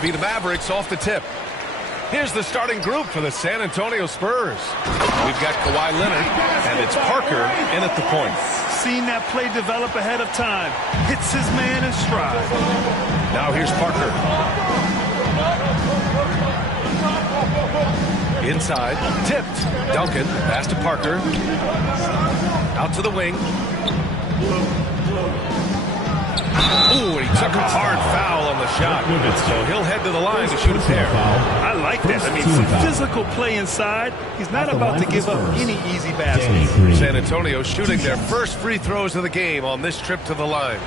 Be the Mavericks off the tip. Here's the starting group for the San Antonio Spurs. We've got Kawhi Leonard, and it's Parker in at the point. Seen that play develop ahead of time. Hits his man in stride. Now here's Parker. Inside, tipped. Duncan, pass to Parker. Out to the wing. Ooh, and he took a hard foul on the shot. So he'll head to the line to shoot a pair. I like that. I mean, some physical play inside. He's not about to give up any easy baskets. San Antonio shooting their first free throws of the game on this trip to the line.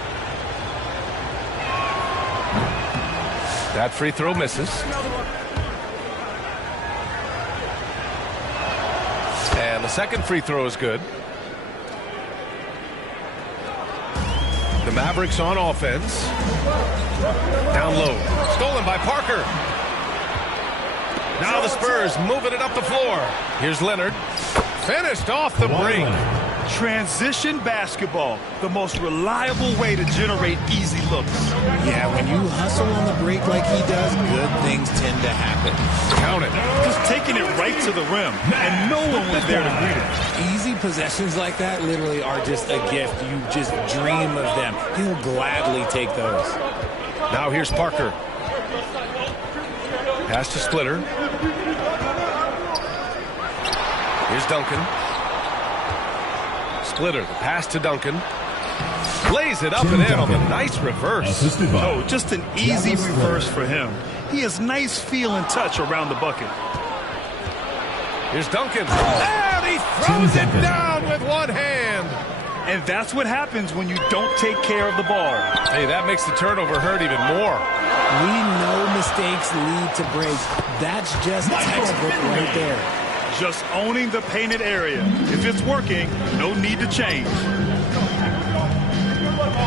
That free throw misses. And the second free throw is good. The Mavericks on offense. Down low. Stolen by Parker. Now the Spurs moving it up the floor. Here's Leonard. Finished off the break. Transition basketball. The most reliable way to generate easy looks. Yeah, when you hustle on the break like he does, good things tend to happen. Count it. Just taking it right to the rim. And no one was there to greet him. Easy possessions like that literally are just a gift. You just dream of them. He'll gladly take those. Now here's Parker. Pass to Splitter. Here's Duncan. Splitter, the pass to Duncan. Lays it up and in on the nice reverse. Oh, just an easy reverse for him. He has nice feel and touch around the bucket. Here's Duncan. And he throws it down with one hand. And that's what happens when you don't take care of the ball. Hey, that makes the turnover hurt even more. We know mistakes lead to breaks. That's just textbook right there. Just owning the painted area. If it's working, no need to change.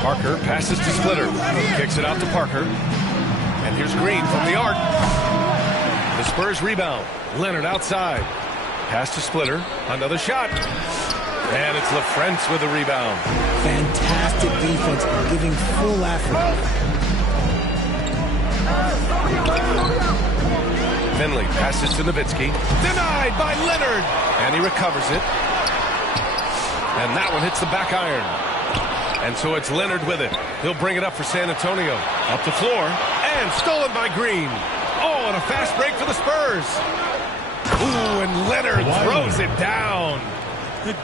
Parker passes to Splitter. Kicks it out to Parker. And here's Green from the arc. The Spurs rebound. Leonard outside. Pass to Splitter. Another shot. And it's LaFrentz with the rebound. Fantastic defense, giving full effort. Finley passes to Nowitzki. Denied by Leonard. And he recovers it. And that one hits the back iron. And so it's Leonard with it. He'll bring it up for San Antonio. Up the floor. And stolen by Green. Oh, and a fast break for the Spurs. Ooh, and Leonard throws it down.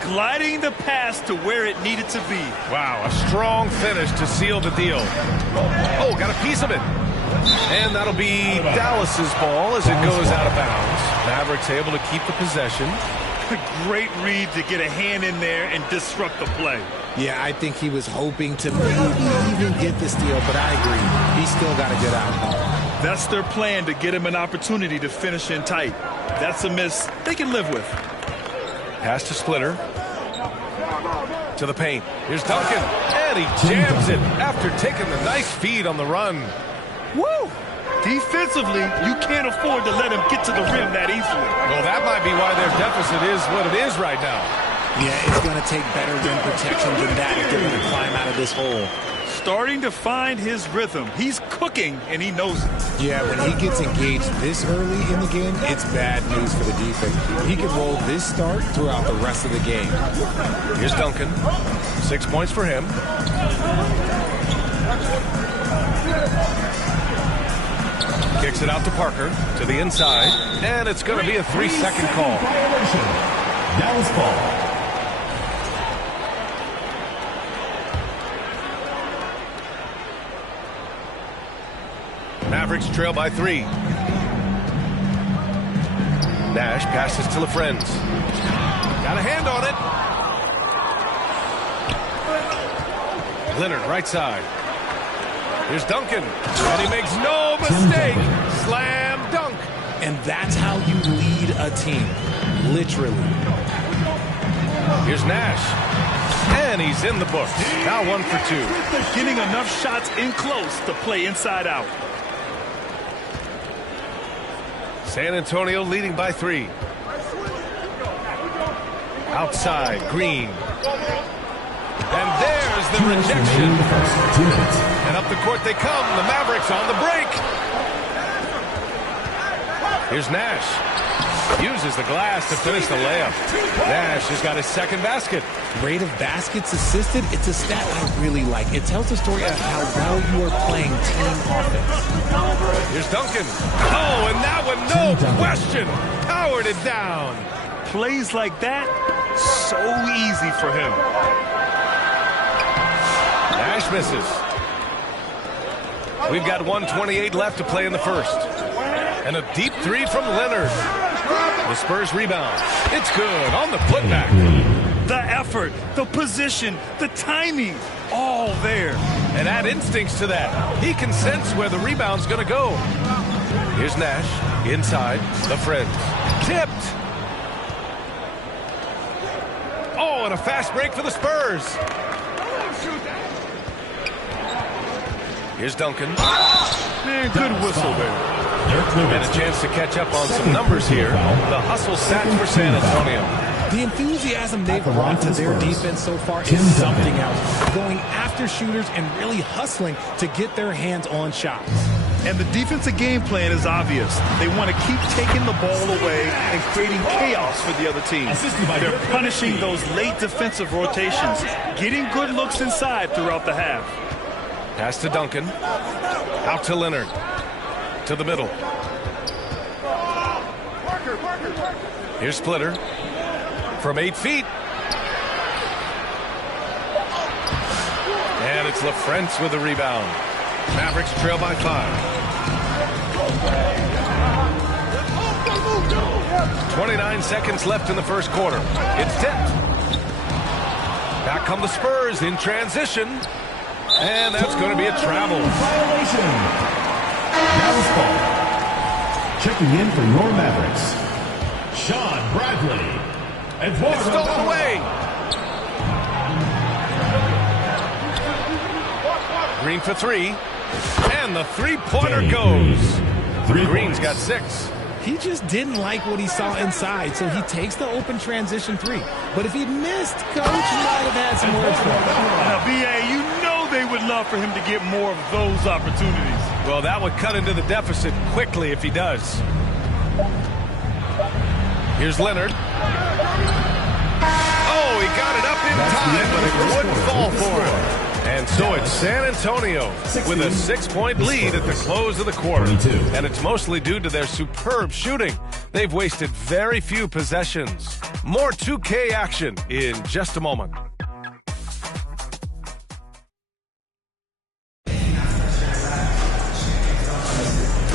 Gliding the pass to where it needed to be. Wow, a strong finish to seal the deal. Oh, got a piece of it. And that'll be Dallas's ball as it goes out of bounds. Mavericks able to keep the possession. A great read to get a hand in there and disrupt the play. Yeah, I think he was hoping to maybe even get the steal, but I agree. He still got a good outcome. That's their plan, to get him an opportunity to finish in tight. That's a miss they can live with. Pass to Splitter. To the paint. Here's Duncan. And he jams it after taking the nice feed on the run. Woo! Defensively, you can't afford to let him get to the rim that easily. Well, that might be why their deficit is what it is right now. Yeah, it's going to take better rim protection than that if they're going to climb out of this hole. Starting to find his rhythm. He's cooking, and he knows it. Yeah, when he gets engaged this early in the game, it's bad news for the defense. He could roll this start throughout the rest of the game. Here's Duncan. 6 points for him. Kicks it out to Parker, to the inside, and it's going to be a 3-second call. Dallas ball. Mavericks trail by 3. Nash passes to LaFrentz. Got a hand on it. Leonard right side. Here's Duncan, and he makes no mistake. Slam dunk. And that's how you lead a team, literally. Here's Nash, and he's in the books. Now 1 for 2. Getting enough shots in close to play inside out. San Antonio leading by 3. Outside, Green. And there's the rejection. And up the court they come. The Mavericks on the break. Here's Nash. Uses the glass to finish the layup. Nash has got his second basket. Rate of baskets assisted, it's a stat I really like. It tells the story of how well you are playing team offense. Here's Duncan. Oh, and that one, no question, powered it down. Plays like that, so easy for him. Nash misses. We've got 1:28 left to play in the first. And a deep three from Leonard. The Spurs rebound. It's good on the putback. The effort, the position, the timing, all there. And add instincts to that. He can sense where the rebound's going to go. Here's Nash inside the Friends. Tipped. Oh, and a fast break for the Spurs. Here's Duncan. Man, good whistle there. And a chance to catch up on some numbers here. The hustle sack for San Antonio. The enthusiasm they've brought to their defense so far is something else. Going after shooters and really hustling to get their hands on shots. And the defensive game plan is obvious. They want to keep taking the ball away and creating chaos for the other team. They're punishing those late defensive rotations, getting good looks inside throughout the half. Pass to Duncan. Out to Leonard. To the middle. Here's Splitter. From 8 feet. And it's LaFrentz with the rebound. Mavericks trail by 5. 29 seconds left in the first quarter. It's tipped. Back come the Spurs in transition. And that's going to be a travel. Violation. Dallas ball. Checking in for your Mavericks, Sean Bradley. It's stolen away. Green for 3. And the three-pointer goes. Green's got 6. He just didn't like what he saw inside, so he takes the open transition 3. But if he'd missed, Coach might have had some words for him. Now, B.A., you know they would love for him to get more of those opportunities. Well, that would cut into the deficit quickly if he does. Here's Leonard. Oh, he got it up in time, but it wouldn't fall for him. And so it's San Antonio with a 6-point lead at the close of the quarter. And it's mostly due to their superb shooting. They've wasted very few possessions. More 2K action in just a moment.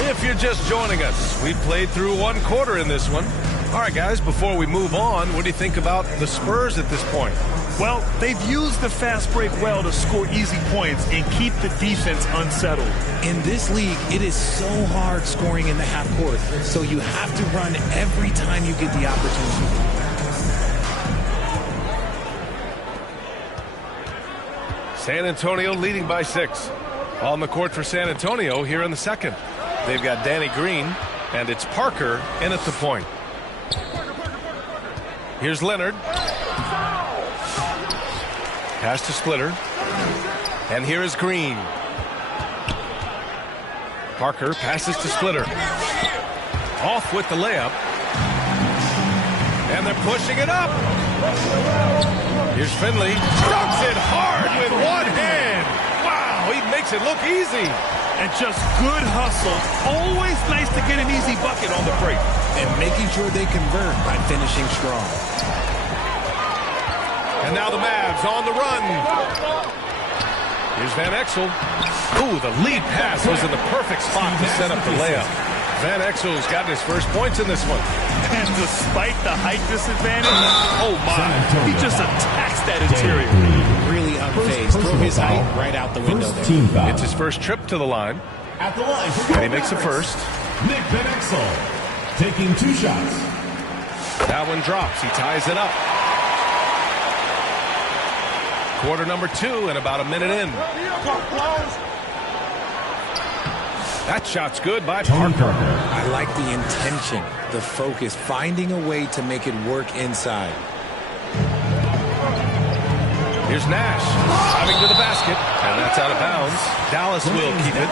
If you're just joining us, we've played through 1 quarter in this one. All right, guys, before we move on, what do you think about the Spurs at this point? Well, they've used the fast break well to score easy points and keep the defense unsettled. In this league, it is so hard scoring in the half court, so you have to run every time you get the opportunity. San Antonio leading by 6. On the court for San Antonio here in the second. They've got Danny Green, and it's Parker in at the point. Here's Leonard. Pass to Splitter. And here is Green. Parker passes to Splitter. Off with the layup. And they're pushing it up. Here's Finley. Dunks it hard with one hand. Wow, he makes it look easy. And just good hustle. Always nice to get an easy bucket on the break. And making sure they convert by finishing strong. And now the Mavs on the run. Here's Van Exel. Ooh, the lead pass was in the perfect spot to set up the layup. Van Exel's got his first points in this one. And despite the height disadvantage, oh my, he just attacks that interior. Really unfazed. Throw his height right out the window there. It's his first trip to the line. At the line. And he makes the first. Nick Van Exel taking 2 shots. That one drops. He ties it up. Quarter number 2 and about a minute in. That shot's good by Parker. I like the intention, the focus, finding a way to make it work inside. Here's Nash driving to the basket, and that's out of bounds. Dallas will keep it.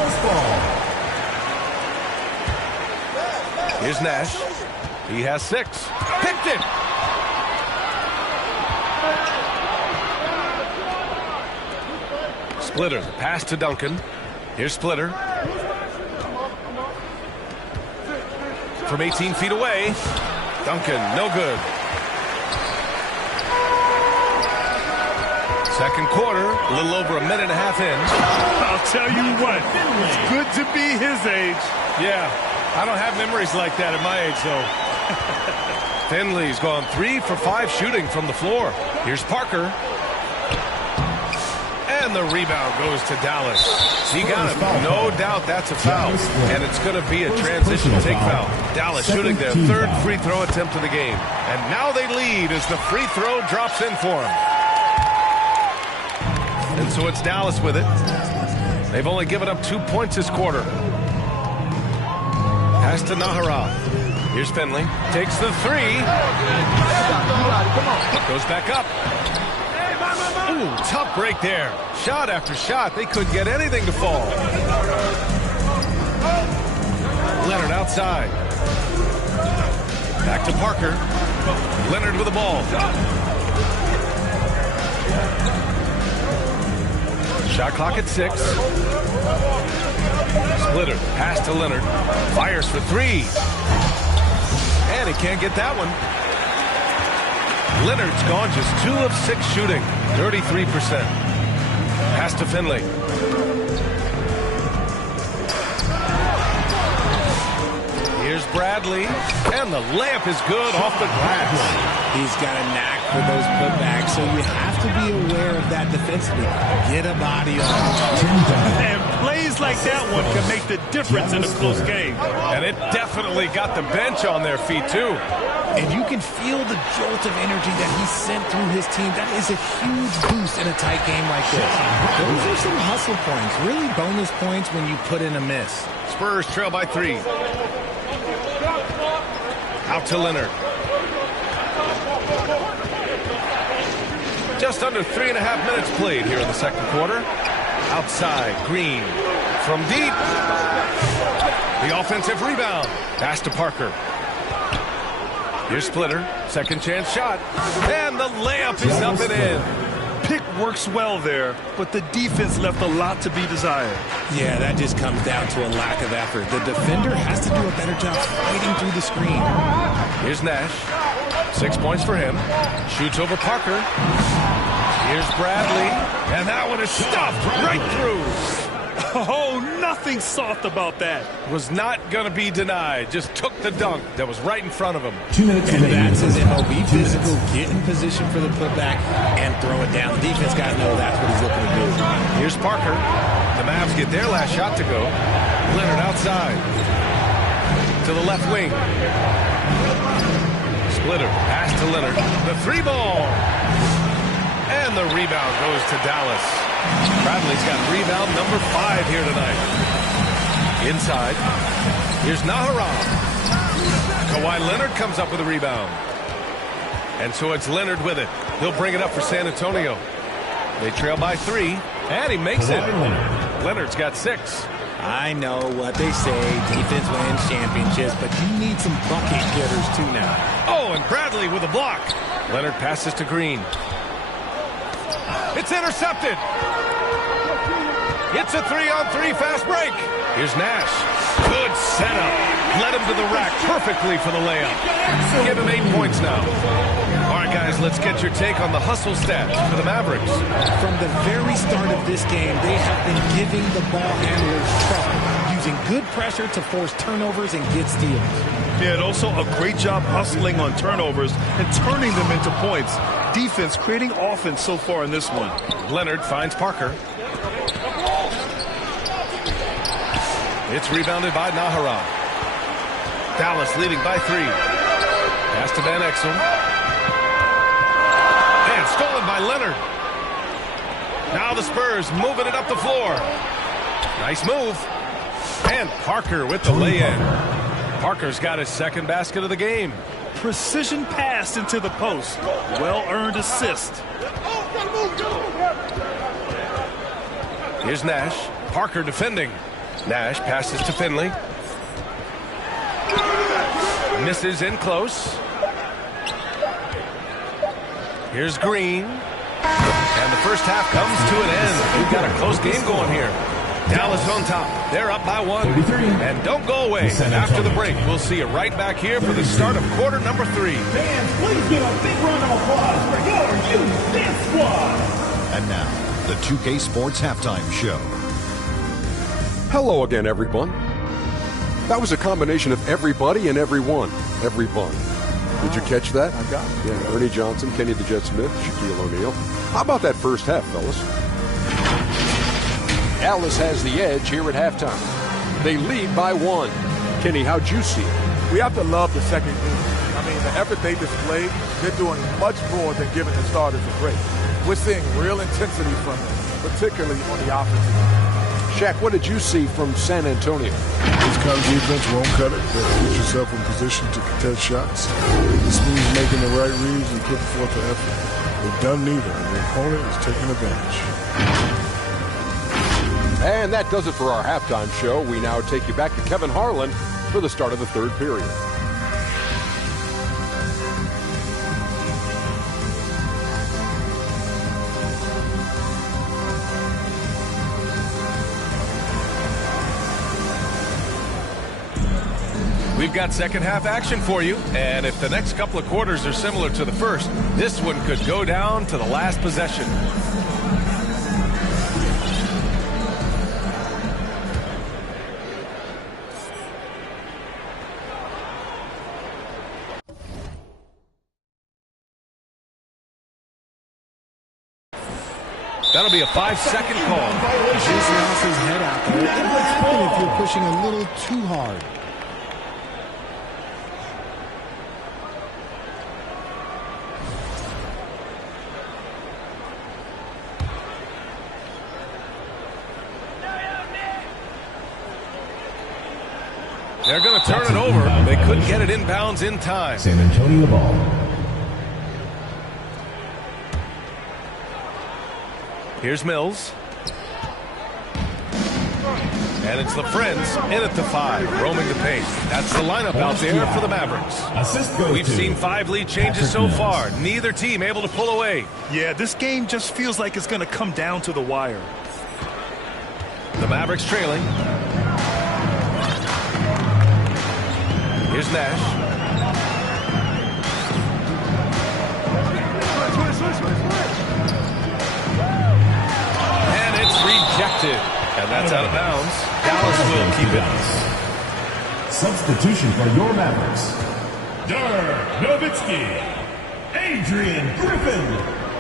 Here's Nash. He has 6. Picked it. Splitter, the pass to Duncan. Here's Splitter. From 18 feet away. Duncan, no good. Second quarter, a little over a minute and a half in. I'll tell you what, it's good to be his age. Yeah, I don't have memories like that at my age, though. Finley's gone 3 for 5 shooting from the floor. Here's Parker. And the rebound goes to Dallas. He got it. No doubt that's a foul. And it's going to be a transition take foul. Dallas shooting their 3rd free throw attempt of the game. And now they lead as the free throw drops in for them. And so it's Dallas with it. They've only given up 2 points this quarter. Pass to Nahara. Here's Finley. Takes the 3. Goes back up. Ooh, tough break there. Shot after shot. They couldn't get anything to fall. Leonard outside. Back to Parker. Leonard with the ball. Shot clock at 6. Splitter. Pass to Leonard. Fires for 3. And he can't get that one. Leonard's gone just 2 of 6 shooting. 33%. Pass to Finley. Here's Bradley. And the layup is good off the glass. He's got a knack for those putbacks, so you have to be aware of that defensively. Get a body on it. And plays like that one can make the difference in a close game. And it definitely got the bench on their feet, too. And you can feel the jolt of energy that he sent through his team. That is a huge boost in a tight game like this. Those are some hustle points, really bonus points when you put in a miss. Spurs trail by 3. Out to Leonard. Just under 3.5 minutes played here in the second quarter. Outside, Green. From deep. The offensive rebound. Pass to Parker. Here's Splitter. Second chance shot. And the layup is up and in. Pick works well there, but the defense left a lot to be desired. Yeah, that just comes down to a lack of effort. The defender has to do a better job fighting through the screen. Here's Nash. 6 points for him. Shoots over Parker. Here's Bradley. And that one is stuffed right through. Oh, nothing soft about that. Was not going to be denied. Just took the dunk that was right in front of him. 2 minutes And remaining. that's his MO. Be physical, get in position for the putback, and throw it down. The defense guys know that's what he's looking to do. Here's Parker. The Mavs get their last shot to go. Leonard outside. To the left wing. Splitter. Pass to Leonard. The 3-ball. And the rebound goes to Dallas. Bradley's got rebound number 5 here tonight. Inside. Here's Nahara. Kawhi Leonard comes up with a rebound. And so it's Leonard with it. He'll bring it up for San Antonio. They trail by 3. And he makes it. Leonard's got 6. I know what they say, defense wins championships, but you need some bucket getters too now. Oh, and Bradley with a block. Leonard passes to Green. It's intercepted. It's a 3-on-3 fast break. Here's Nash. Good setup. Led him to the rack perfectly for the layup. Give him 8 points now. All right, guys, let's get your take on the hustle stats for the Mavericks. From the very start of this game, they have been giving the ball handlers trouble, using good pressure to force turnovers and get steals. Yeah, and also a great job hustling on turnovers and turning them into points. Defense creating offense so far in this one. Leonard finds Parker. It's rebounded by Nahara. Dallas leading by 3. Pass to Van Exel. And stolen by Leonard. Now the Spurs moving it up the floor. Nice move. And Parker with the lay-in. Parker's got his second basket of the game. Precision pass into the post. Well-earned assist. Here's Nash. Parker defending. Nash passes to Finley. Misses in close. Here's Green. And the first half comes to an end. We've got a close game going here. Dallas on top. They're up by 1. 33. And don't go away. After the break, we'll see you right back here for the start of quarter number 3. Fans, please give a big round of applause for your youth dance squad. And now, the 2K Sports Halftime Show. Hello again, everyone. That was a combination of everybody and everyone. Everyone. Did you catch that? I got it. Yeah, Ernie Johnson, Kenny the Jet Smith, Shaquille O'Neal. How about that first half, fellas? Dallas has the edge here at halftime. They lead by 1. Kenny, how'd you see it? We have to love the second unit. I mean, the effort they displayed, they're doing much more than giving the starters a break. We're seeing real intensity from them, particularly on the offensive end. Shaq, what did you see from San Antonio? This kind of defense won't cut it. You have to put yourself in position to contest shots. This means making the right reads and putting forth the effort. They've done neither, and the opponent is taking advantage. And that does it for our halftime show. We now take you back to Kevin Harlan for the start of the third period. We've got second half action for you. And if the next couple of quarters are similar to the first, this one could go down to the last possession. That'll be a 5-second call. Just lost his head out there. It can happen if you're pushing a little too hard. They're going to turn it over. They couldn't get it inbounds in time. San Antonio ball. Here's Mills. And it's the Friends in at the 5, roaming the paint. That's the lineup out there for the Mavericks. Assist goes We've to seen 5 lead changes so far. Neither team able to pull away. Yeah, this game just feels like it's going to come down to the wire. The Mavericks trailing. Here's Nash. And it's rejected. And that's out of bounds. Dallas will keep it. Substitution for your Mavericks. Dirk Nowitzki. Adrian Griffin.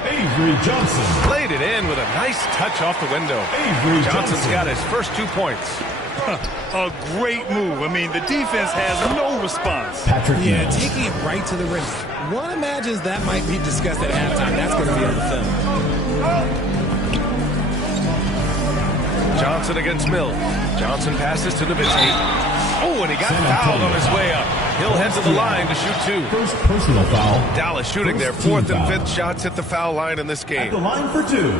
Avery Johnson. Played it in with a nice touch off the window. Avery Johnson's got his first 2 points. A great move. I mean, the defense has no response. Patrick Yeah, Mills. taking it right to the rim. One imagines that might be discussed at halftime. That's going to be on the film. Johnson against Mills. Johnson passes to Nowitzki. Oh, and he got fouled on his way up. He'll head to the line to shoot 2. First personal foul. Dallas shooting their First team 4th and foul. 5th shots at the foul line in this At the game. line for 2.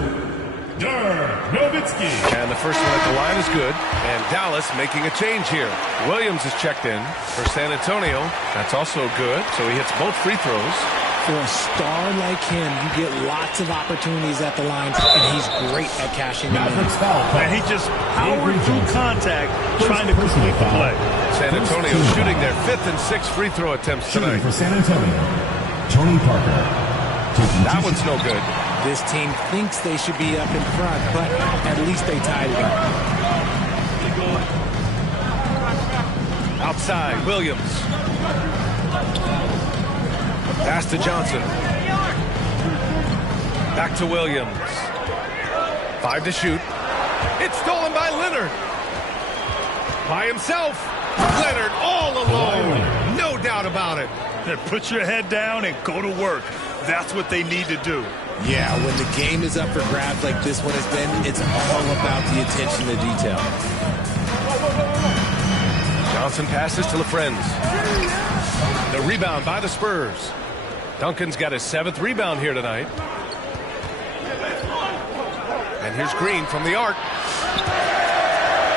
Dirk Nowitzki. And the first one at the line is good. And Dallas making a change here. Williams is checked in for San Antonio. That's also good. So he hits both free throws. For a star like him, you get lots of opportunities at the line, and he's great at cashing them in. Mavericks foul. And he just powered through contact, trying to complete the play. San Antonio shooting their 5th and 6th free throw attempts Shooting tonight. for San Antonio. Tony Parker. Taking That 2 one's no good. This team thinks they should be up in front, but at least they tied it up. Outside, Williams. Pass to Johnson. Back to Williams. 5 to shoot. It's stolen by Leonard. By himself. Leonard all alone. No doubt about it. Put your head down and go to work. That's what they need to do. Yeah, when the game is up for grabs like this one has been, it's all about the attention to detail. Johnson passes to LaFrentz. The rebound by the Spurs. Duncan's got his 7th rebound here tonight. And here's Green from the arc.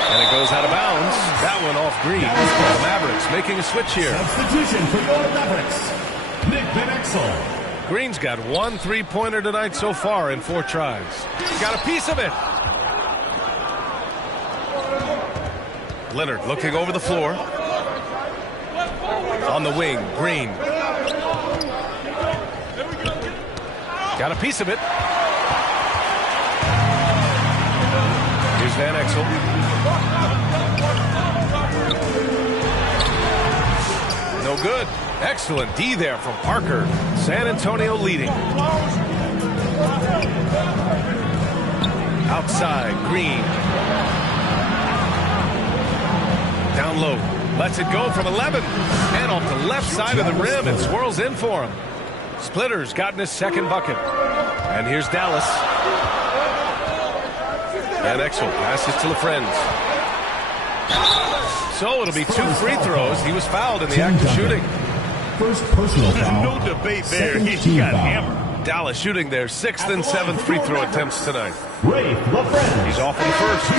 And it goes out of bounds. That one off Green. The Mavericks making a switch here. Substitution for your Mavericks, Nick Van Exel. Green's got 1 3-pointer tonight so far in 4 tries. He got a piece of it. Leonard looking over the floor. On the wing, Green. Got a piece of it. Here's Van Exel. No good. Excellent D there from Parker. San Antonio leading. Outside, Green. Down low. Lets it go from 11. And off the left side of the rim. It swirls in for him. Splitter's gotten his second bucket. And here's Dallas. Van Exel passes to LaFrentz. So it'll be 2 free throws. He was fouled in the act of shooting. First personal foul. No debate there. He got hammered. Dallas shooting their 6th and 7th free throw attempts tonight. LaFrentz. He's off on the first.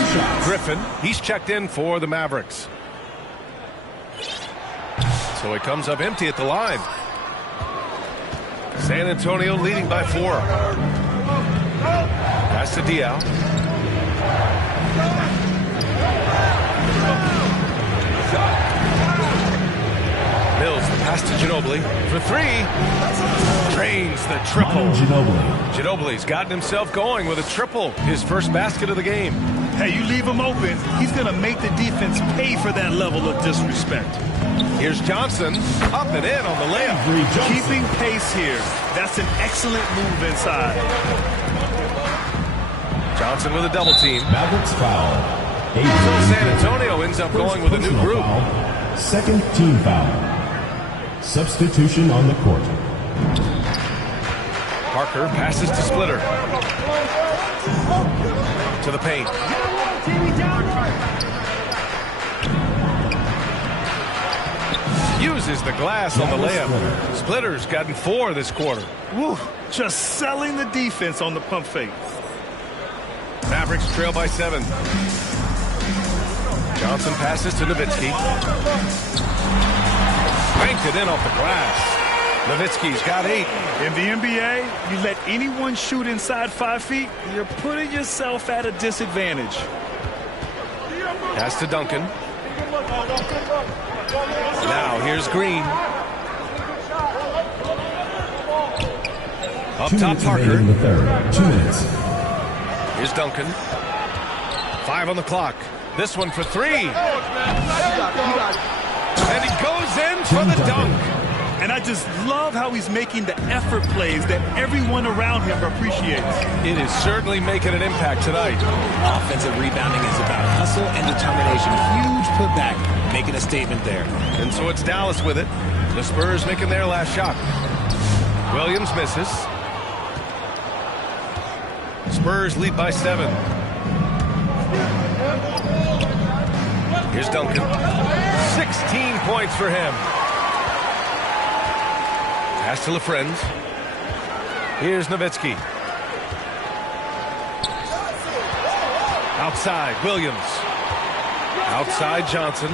Griffin, he's checked in for the Mavericks. So he comes up empty at the line. San Antonio leading by 4. Pass to Diaw. Mills, the pass to Ginobili for 3. Drains the triple. Ginobili's gotten himself going with a triple. His first basket of the game. Hey, you leave him open, he's going to make the defense pay for that level of disrespect. Here's Johnson, up and in on the layup. Keeping pace here. That's an excellent move inside. Johnson with a double team. Mavericks foul. So San Antonio ends up going with a new group. Second team foul. Substitution on the court. Parker passes to Splitter. To the paint. Uses the glass on the layup. Splitter's gotten 4 this quarter. Woo, just selling the defense on the pump fake. Mavericks trail by 7. Johnson passes to Nowitzki. Banked it in off the glass. Nowitzki's got 8. In the NBA, you let anyone shoot inside 5 feet, you're putting yourself at a disadvantage. Pass to Duncan. Now here's Green. Up top, Parker. 2 minutes. Here's Duncan. 5 on the clock. This one for 3. And he goes in for the dunk. And I just love how he's making the effort plays that everyone around him appreciates. It is certainly making an impact tonight. Offensive rebounding is about hustle and determination. Huge putback, making a statement there. And so it's Dallas with it. The Spurs making their last shot. Williams misses. Spurs lead by 7. Here's Duncan. 16 points for him. Pass to LaFrentz. Here's Nowitzki. Outside, Williams. Outside, Johnson.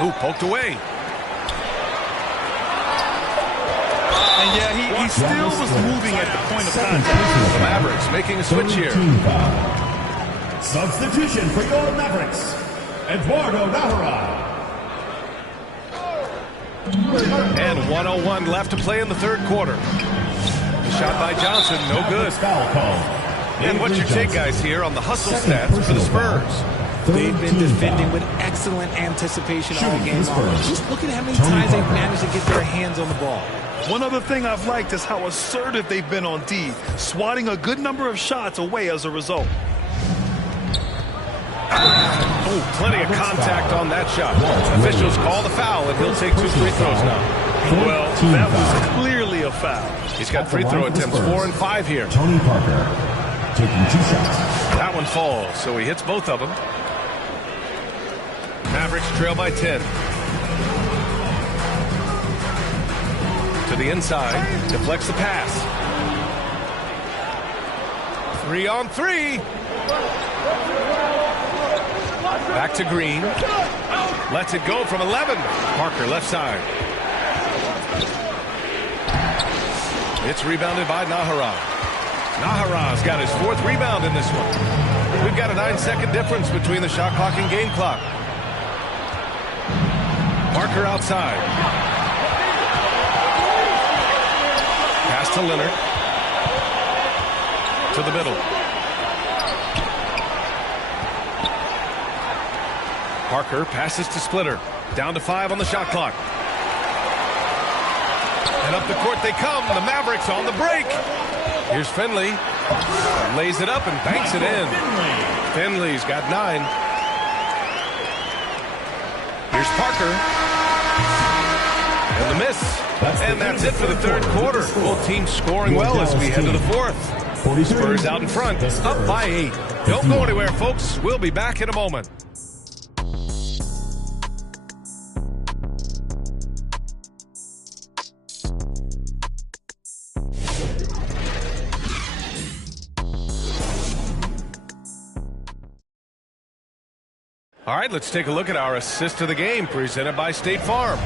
Ooh, poked away. And yeah, he still was moving at the point of contact. The Mavericks making a switch here. Substitution for your Mavericks, Eduardo Navarra. And 1:01 left to play in the 3rd quarter. The shot by Johnson, no good. Foul call. And what's your take, guys, here on the hustle stats for the Spurs? They've been defending with excellent anticipation all game long. Just look at how many times they've managed to get their hands on the ball. One other thing I've liked is how assertive they've been on D, swatting a good number of shots away as a result. Oh, plenty of contact on that shot. Officials call the foul, and he'll take 2 free throws now. Well, that was clearly a foul. He's got free throw attempts 4 and 5 here. Tony Parker taking 2 shots. That one falls, so he hits both of them. Mavericks trail by 10. To the inside, deflects the pass. 3 on 3. Back to Green. Lets it go from 11. Parker left side. It's rebounded by Nahara. Nahara's got his 4th rebound in this one. We've got a 9-second difference between the shot clock and game clock. Parker outside. Pass to Leonard. To the middle. Parker passes to Splitter. Down to 5 on the shot clock. And up the court they come. The Mavericks on the break. Here's Finley. Lays it up and banks it in. Finley's got 9. Here's Parker. And the miss. And that's it for the 3rd quarter. Both teams scoring well as we head to the 4th. Spurs out in front, up by 8. Don't go anywhere, folks. We'll be back in a moment. All right, let's take a look at our assist of the game presented by State Farm.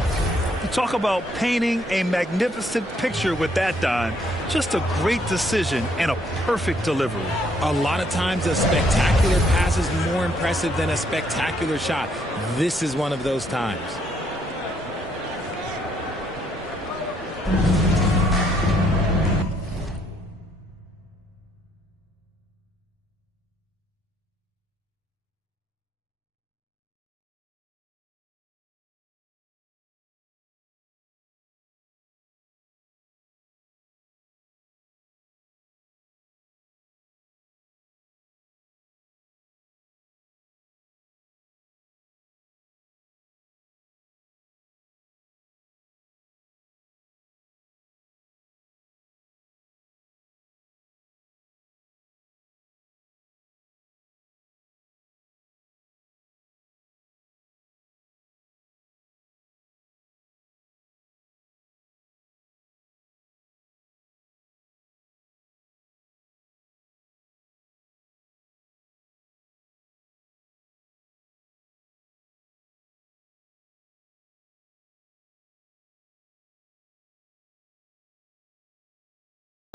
You talk about painting a magnificent picture with that dime. Just a great decision and a perfect delivery. A lot of times a spectacular pass is more impressive than a spectacular shot. This is one of those times.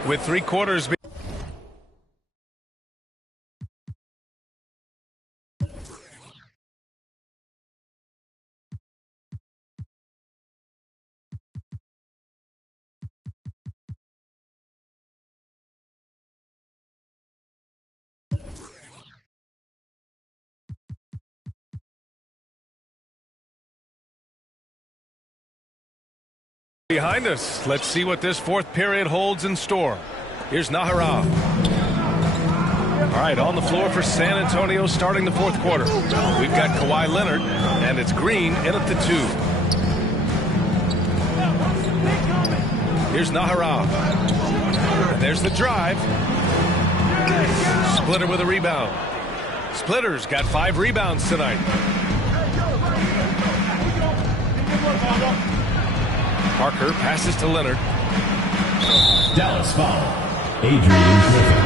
With 3 quarters. Behind us. Let's see what this 4th period holds in store. Here's Nahara. All right, on the floor for San Antonio starting the 4th quarter. We've got Kawhi Leonard, and it's Green in at the 2. Here's Nahara. And there's the drive. Splitter with a rebound. Splitter's got 5 rebounds tonight. Parker passes to Leonard. Dallas foul. Adrian Griffin.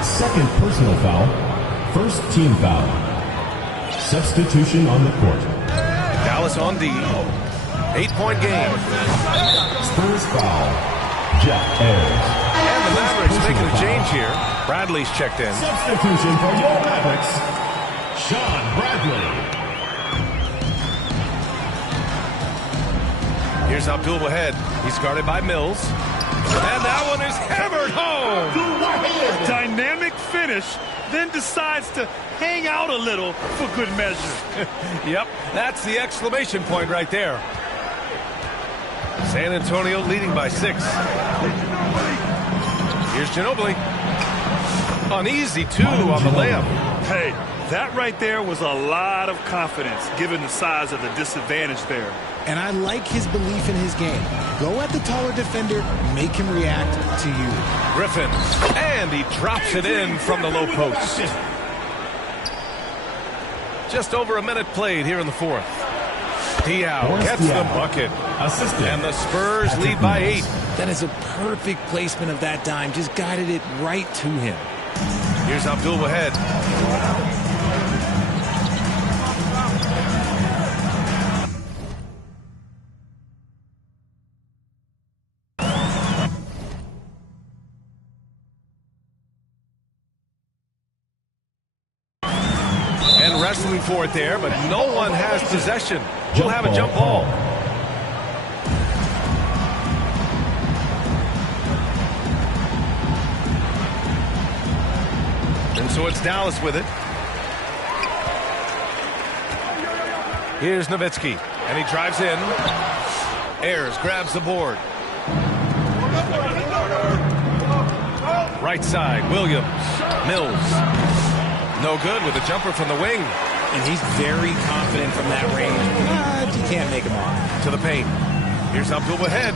2nd personal foul. 1st team foul. Substitution on the court. Dallas on D. 8-point game. Spurs foul. Jeff Ayers. And the Mavericks making a change here. Bradley's checked in. Substitution for your Mavericks. Sean Bradley. Here's Abdul Wahed. He's guarded by Mills. And that one is hammered home. Dynamic finish, then decides to hang out a little for good measure. Yep, that's the exclamation point right there. San Antonio leading by 6. Here's Ginobili. Uneasy, 2 on the layup. Hey, that right there was a lot of confidence given the size of the disadvantage there. And I like his belief in his game. Go at the taller defender, make him react to you. Griffin, and he drops it in from the low post. Just over a minute played here in the 4th. Diaw gets the bucket. And the Spurs lead by 8. That is a perfect placement of that dime. Just guided it right to him. Here's Abdul Wahed. wrestling for it there, but no one has possession. We'll have a jump ball. And so it's Dallas with it. Here's Nowitzki, and he drives in. Ayers grabs the board. Right side, Williams. Mills. No good with a jumper from the wing. And he's very confident from that range, but you can't make him off. To the paint. Here's Abdul ahead.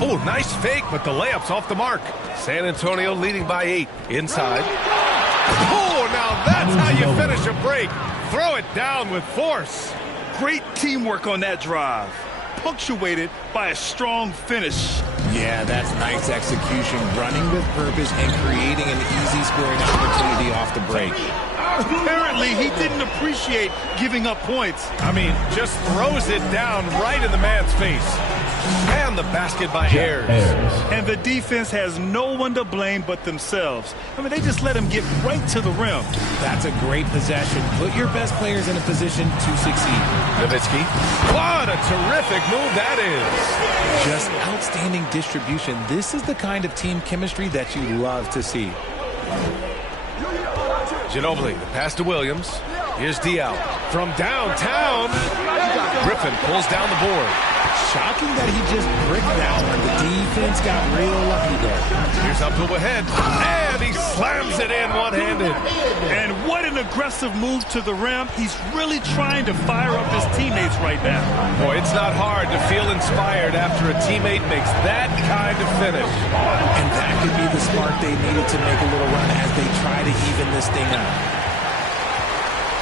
Oh, nice fake, but the layup's off the mark. San Antonio leading by 8. Inside. Oh, now that's how you finish a break. Throw it down with force. Great teamwork on that drive, punctuated by a strong finish. Yeah, that's nice execution, running with purpose and creating an easy scoring opportunity off the break. Apparently, he didn't appreciate giving up points. I mean, just throws it down right in the man's face. And the basket by Ayers. And the defense has no one to blame but themselves. I mean, they just let him get right to the rim. That's a great possession. Put your best players in a position to succeed. Nowitzki. What a terrific move that is. Just outstanding distribution. This is the kind of team chemistry that you love to see. Ginobili, the pass to Williams. Here's Diallo from downtown. Griffin pulls down the board. Shocking that he just bricked that one. The defense got real lucky there. Here's Abdul ahead, and he slams it in one-handed. And what an aggressive move to the rim. He's really trying to fire up his teammates right now. Boy, it's not hard to feel inspired after a teammate makes that kind of finish. And that could be the spark they needed to make a little run as they try to even this thing up.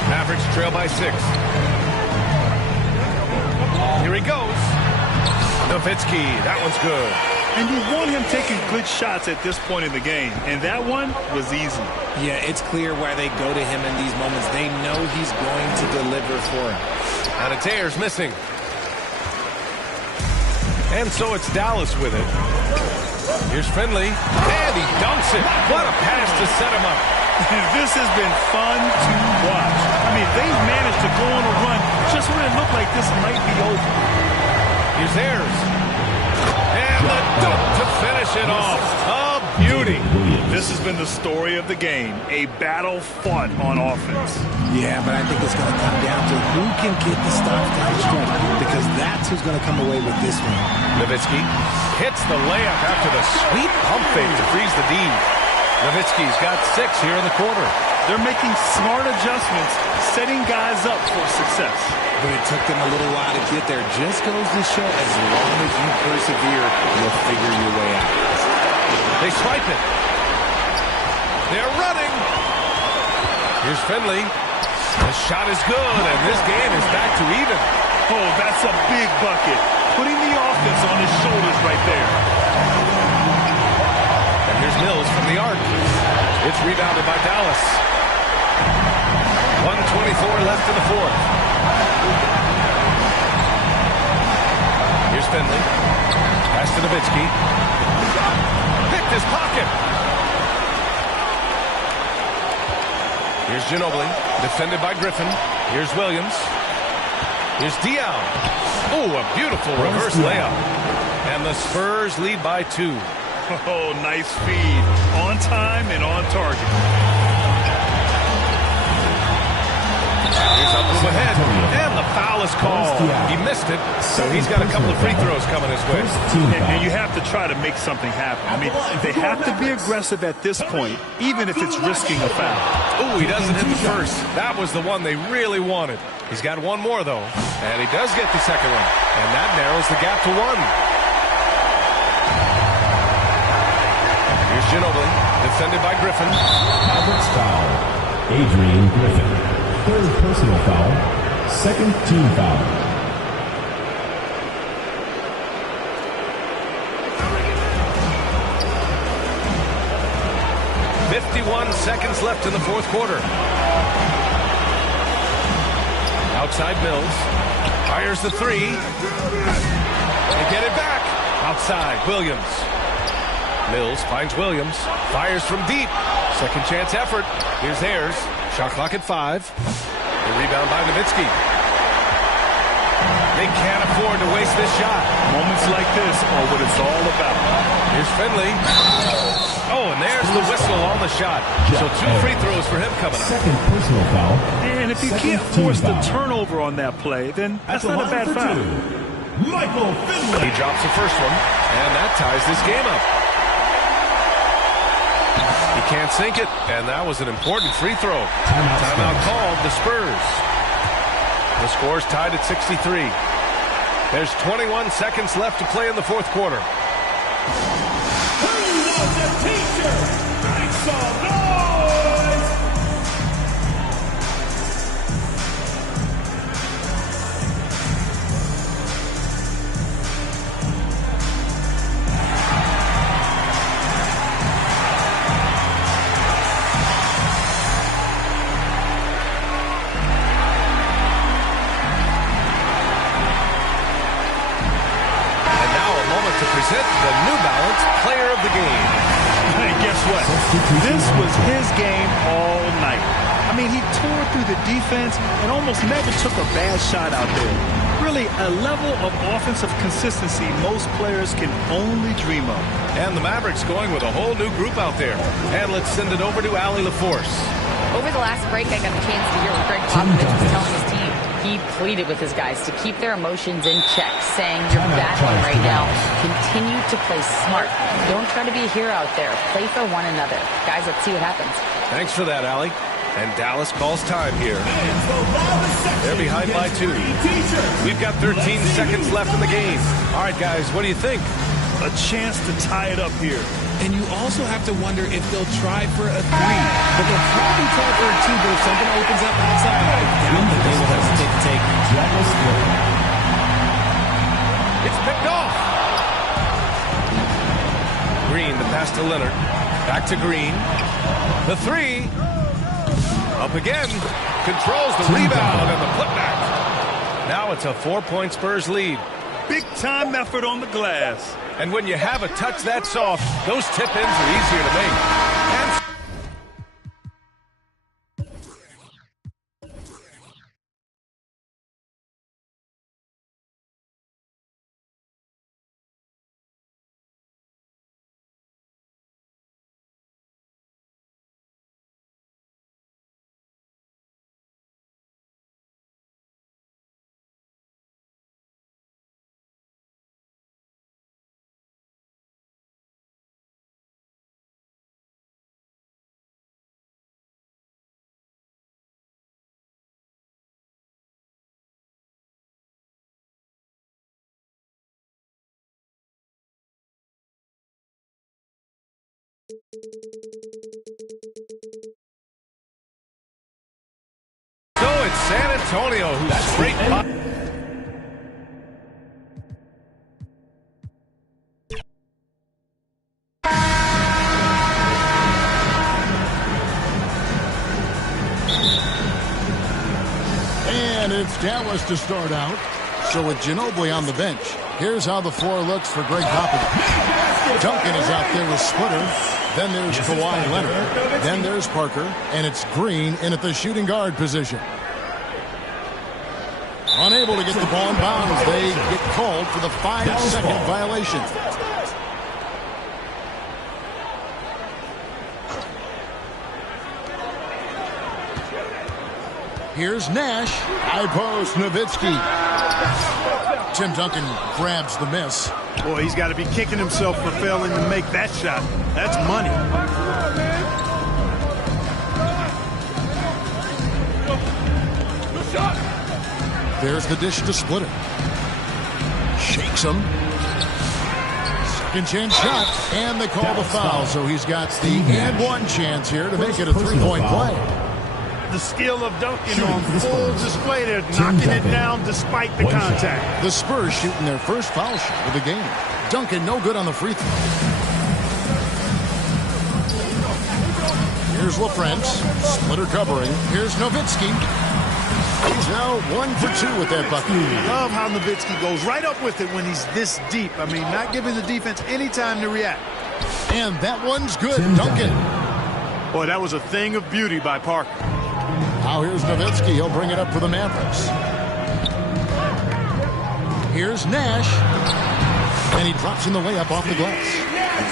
Mavericks trail by 6. Here he goes. Nowitzki, that one's good. And you want him taking good shots at this point in the game. And that one was easy. Yeah, it's clear why they go to him in these moments. They know he's going to deliver for him. And it's Ayers missing. And so it's Dallas with it. Here's Finley. And he dunks it. What a pass to set him up. This has been fun to watch. I mean, they've managed to go on a run just when it looked like this might be over. Here's Ayers. And the dunk to finish it off. A beauty. This has been the story of the game. A battle fought on offense. Yeah, but I think it's going to come down to who can get the stop down the stretch, because that's who's going to come away with this one. Nowitzki hits the layup after the sweet pump fake to freeze the D. Nowitzki's got 6 here in the quarter. They're making smart adjustments, setting guys up for success. But it took them a little while to get there. Just goes to show, as long as you persevere, you'll figure your way out. They swipe it. They're running. Here's Finley. The shot is good, and this game is back to even. Oh, that's a big bucket. Putting the offense on his shoulders right there. And here's Mills from the arc. It's rebounded by Dallas. 1:24 left in the fourth. Here's Finley. Pass to Nowitzki. Picked his pocket. Here's Ginobili. Defended by Griffin. Here's Williams. Here's Diallo. Oh, a beautiful reverse layup. And the Spurs lead by 2. Oh, nice feed. On time and on target. Here's Abdul ahead, and the foul is called. He missed it, so he's got a couple of free throws coming his way. And you have to try to make something happen. I mean, they have to be aggressive at this point, even if it's risking a foul. Oh, he doesn't hit the first. That was the one they really wanted. He's got one more, though, and he does get the second one, and that narrows the gap to 1. Here's Ginobili, defended by Griffin. Mavericks foul. Adrian Griffin. 3rd personal foul. 2nd team foul. Seconds left in the fourth quarter. Outside Mills. Fires the 3. They get it back. Outside Williams. Mills finds Williams. Fires from deep. Second chance effort. Here's Ayers. Shot clock at 5. The rebound by Nowitzki. They can't afford to waste this shot. Moments like this are what it's all about. Here's Finley. Oh, and there's the whistle on the shot. So 2 free throws for him coming up. Second personal foul. And if you can't force the turnover on that play, then that's not a bad foul. Michael Finley. He drops the first one, and that ties this game up. He can't sink it, and that was an important free throw. Timeout called, the Spurs. The score's tied at 63. There's 21 seconds left to play in the fourth quarter. Who was a teacher? Make some noise! Present the New Balance Player of the Game. Hey, guess what? This was his game all night. I mean, he tore through the defense and almost never took a bad shot out there. Really, a level of offensive consistency most players can only dream of. And the Mavericks going with a whole new group out there. And let's send it over to Allie LaForce. Over the last break, I got a chance to hear what Greg Popovich was telling his team. He pleaded with his guys to keep their emotions in check, saying, you're battling right now. Continue to play smart. Don't try to be a hero out there. Play for one another. Guys, let's see what happens. Thanks for that, Allie. And Dallas calls time here. They're behind by 2. We've got 13 seconds left in the game. All right, guys, what do you think? A chance to tie it up here. And you also have to wonder if they'll try for a 3. But they'll probably try for a 2, but if something opens up outside, I doubt that they will hesitate to take it. It's picked off. Green, the pass to Leonard. Back to Green. The 3. Up again. Controls the rebound and the putback. Now it's a 4-point Spurs lead. Big time effort on the glass. And when you have a touch that soft, those tip-ins are easier to make. And so it's San Antonio who's straight pop. And it's Dallas to start out. So with Ginobili on the bench, here's how the floor looks for Greg Popovich. Duncan is out there with Splitter. Then there's Kawhi Leonard. Then there's Parker. And it's Green in at the shooting guard position. Unable to get the ball in bounds. They get called for the 5-second violation. Here's Nash. High post, Nowitzki. Tim Duncan grabs the miss. Boy, he's got to be kicking himself for failing to make that shot. That's money. There's the dish to Splitter. Shakes him. Second chance shot. And they call the foul. So he's got the and one chance here to make it a 3-point play. The skill of Duncan on full display there, knocking it down despite the contact. The Spurs shooting their first foul shot of the game. Duncan no good on the free throw. Here's LaFrance. Splitter covering. Here's Nowitzki. He's now 1 for 2 with that bucket. Love how Nowitzki goes right up with it when he's this deep. I mean, not giving the defense any time to react. And that one's good. Duncan. Boy, that was a thing of beauty by Parker. Now here's Nowitzki. He'll bring it up for the Mavericks. Here's Nash. And he drops in the layup off the glass.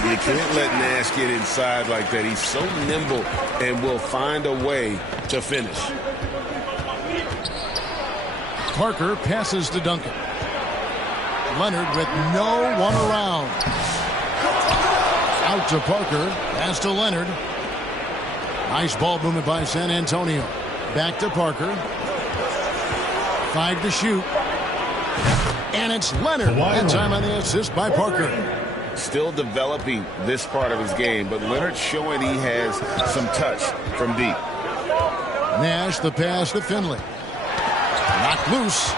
You can't let Nash get inside like that. He's so nimble and will find a way to finish. Parker passes to Duncan. Leonard with no one around. Out to Parker. Pass to Leonard. Nice ball movement by San Antonio. Back to Parker. 5 to shoot. And it's Leonard. That time on the assist by Parker. Still developing this part of his game, but Leonard showing he has some touch from deep. Nash the pass to Finley. Knocked loose.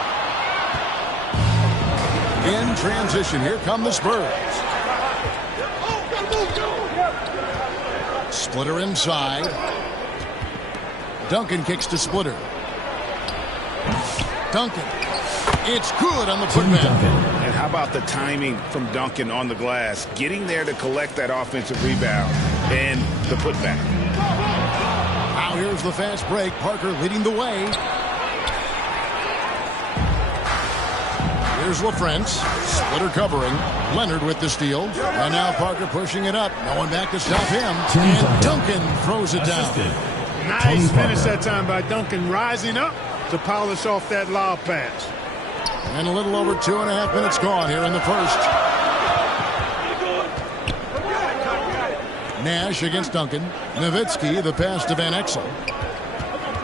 In transition, here come the Spurs. Splitter inside. Duncan kicks to Splitter. Duncan. It's good on the putback. And how about the timing from Duncan on the glass? Getting there to collect that offensive rebound and the putback. Now here's the fast break. Parker leading the way. Here's LaFrance. Splitter covering. Leonard with the steal. And now Parker pushing it up. No one back to stop him. And Duncan throws it down. Nice finish that time by Duncan, rising up to polish off that lob pass. And a little over 2.5 minutes gone here in the first. Nash against Duncan. Nowitzki, the pass to Van Exel.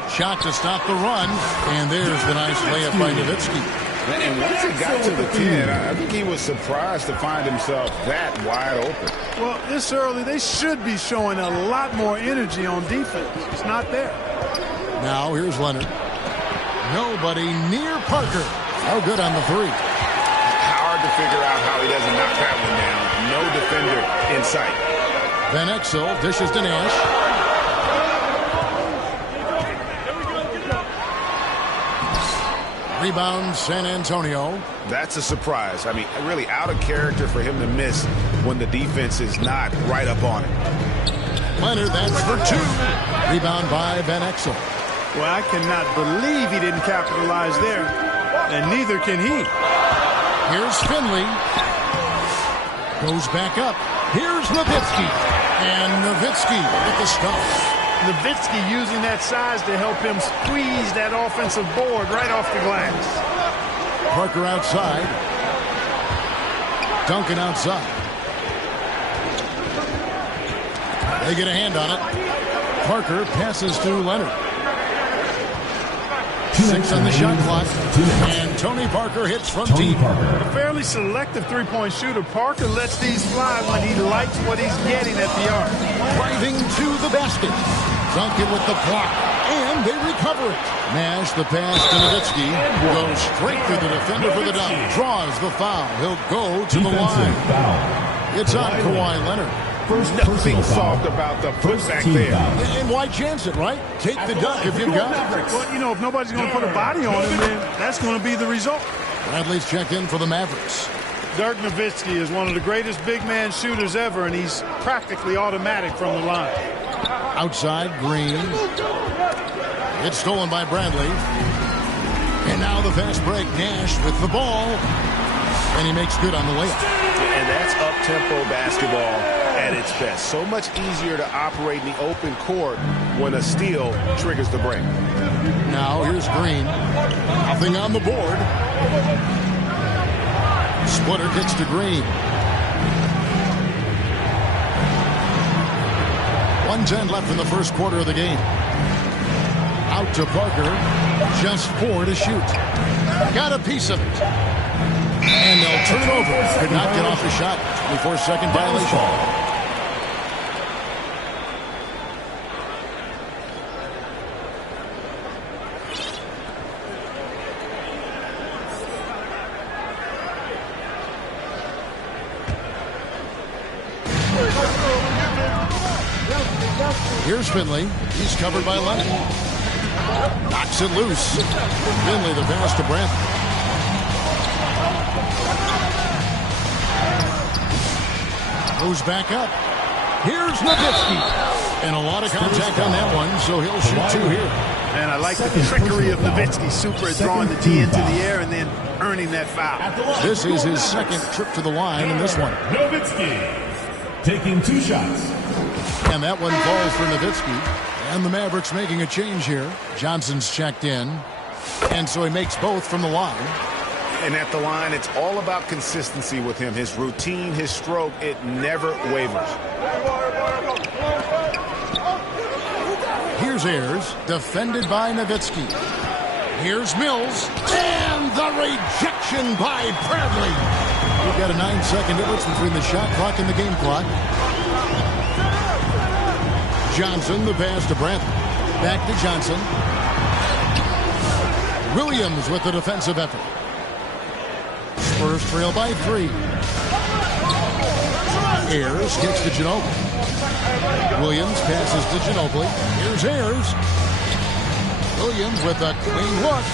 Shot to stop the run. And there's the nice layup by Nowitzki. And once he got to the 10, I think he was surprised to find himself that wide open. Well, this early, they should be showing a lot more energy on defense. It's not there. Now here's Leonard. Nobody near Parker. No good on the 3. Hard to figure out how he doesn't knock that one down. No defender in sight. Van Exel dishes to Nash. Rebound San Antonio. That's a surprise. I mean, really out of character for him to miss when the defense is not right up on it. Leonard, that's for 2. Rebound by Van Exel. Well, I cannot believe he didn't capitalize there, and neither can he. Here's Finley. Goes back up. Here's Nowitzki. And Nowitzki with the stuff. Nowitzki using that size to help him squeeze that offensive board right off the glass. Parker outside. Duncan outside. They get a hand on it. Parker passes to Leonard. 6 on the shot clock. And Tony Parker hits from deep. A fairly selective three-point shooter. Parker lets these fly when he likes what he's getting at the arc. Driving to the basket. Duncan with the block. And they recover it. Nash the pass to Nowitzki. Goes straight through the defender for the dunk. Draws the foul. He'll go to the line. It's on Kawhi Leonard. Nothing soft about the putback there. And why chance it, right? Take the dunk if you've got it. Well, you know, if nobody's going to put a body on him, then that's going to be the result. Bradley's checked in for the Mavericks. Dirk Nowitzki is one of the greatest big man shooters ever, and he's practically automatic from the line. Outside, Green. It's stolen by Bradley. And now the fast break. Nash with the ball. And he makes good on the layup. And that's up-tempo basketball at its best. So much easier to operate in the open court when a steal triggers the break. Now here's Green. Nothing on the board. Splitter kicks to Green. 1:10 left in the first quarter of the game. Out to Parker. Just 4 to shoot. Got a piece of it. And they'll turn it over. Could not get off the shot. 24-second violation. Here's Finley. He's covered by Leonard. Knocks it loose. Finley the pass to Moves back up. Here's Nowitzki. And a lot of contact on that one, so he'll shoot 2 here. And I like the trickery of Nowitzki. Super at drawing the D into the air and then earning that foul. This is his second trip to the line in this one. Nowitzki taking 2 shots. And that one falls for Nowitzki. And the Mavericks making a change here. Johnson's checked in. And so he makes both from the line. And at the line, it's all about consistency with him. His routine, his stroke, it never wavers. Here's Ayers, defended by Nowitzki. Here's Mills, and the rejection by Bradley. We've got a 9-second difference between the shot clock and the game clock. Johnson, the pass to Bradley. Back to Johnson. Williams with the defensive effort. Spurs trail by 3. Ayers kicks to Ginobili. Williams passes to Ginobili. Here's Ayers. Williams with a clean look.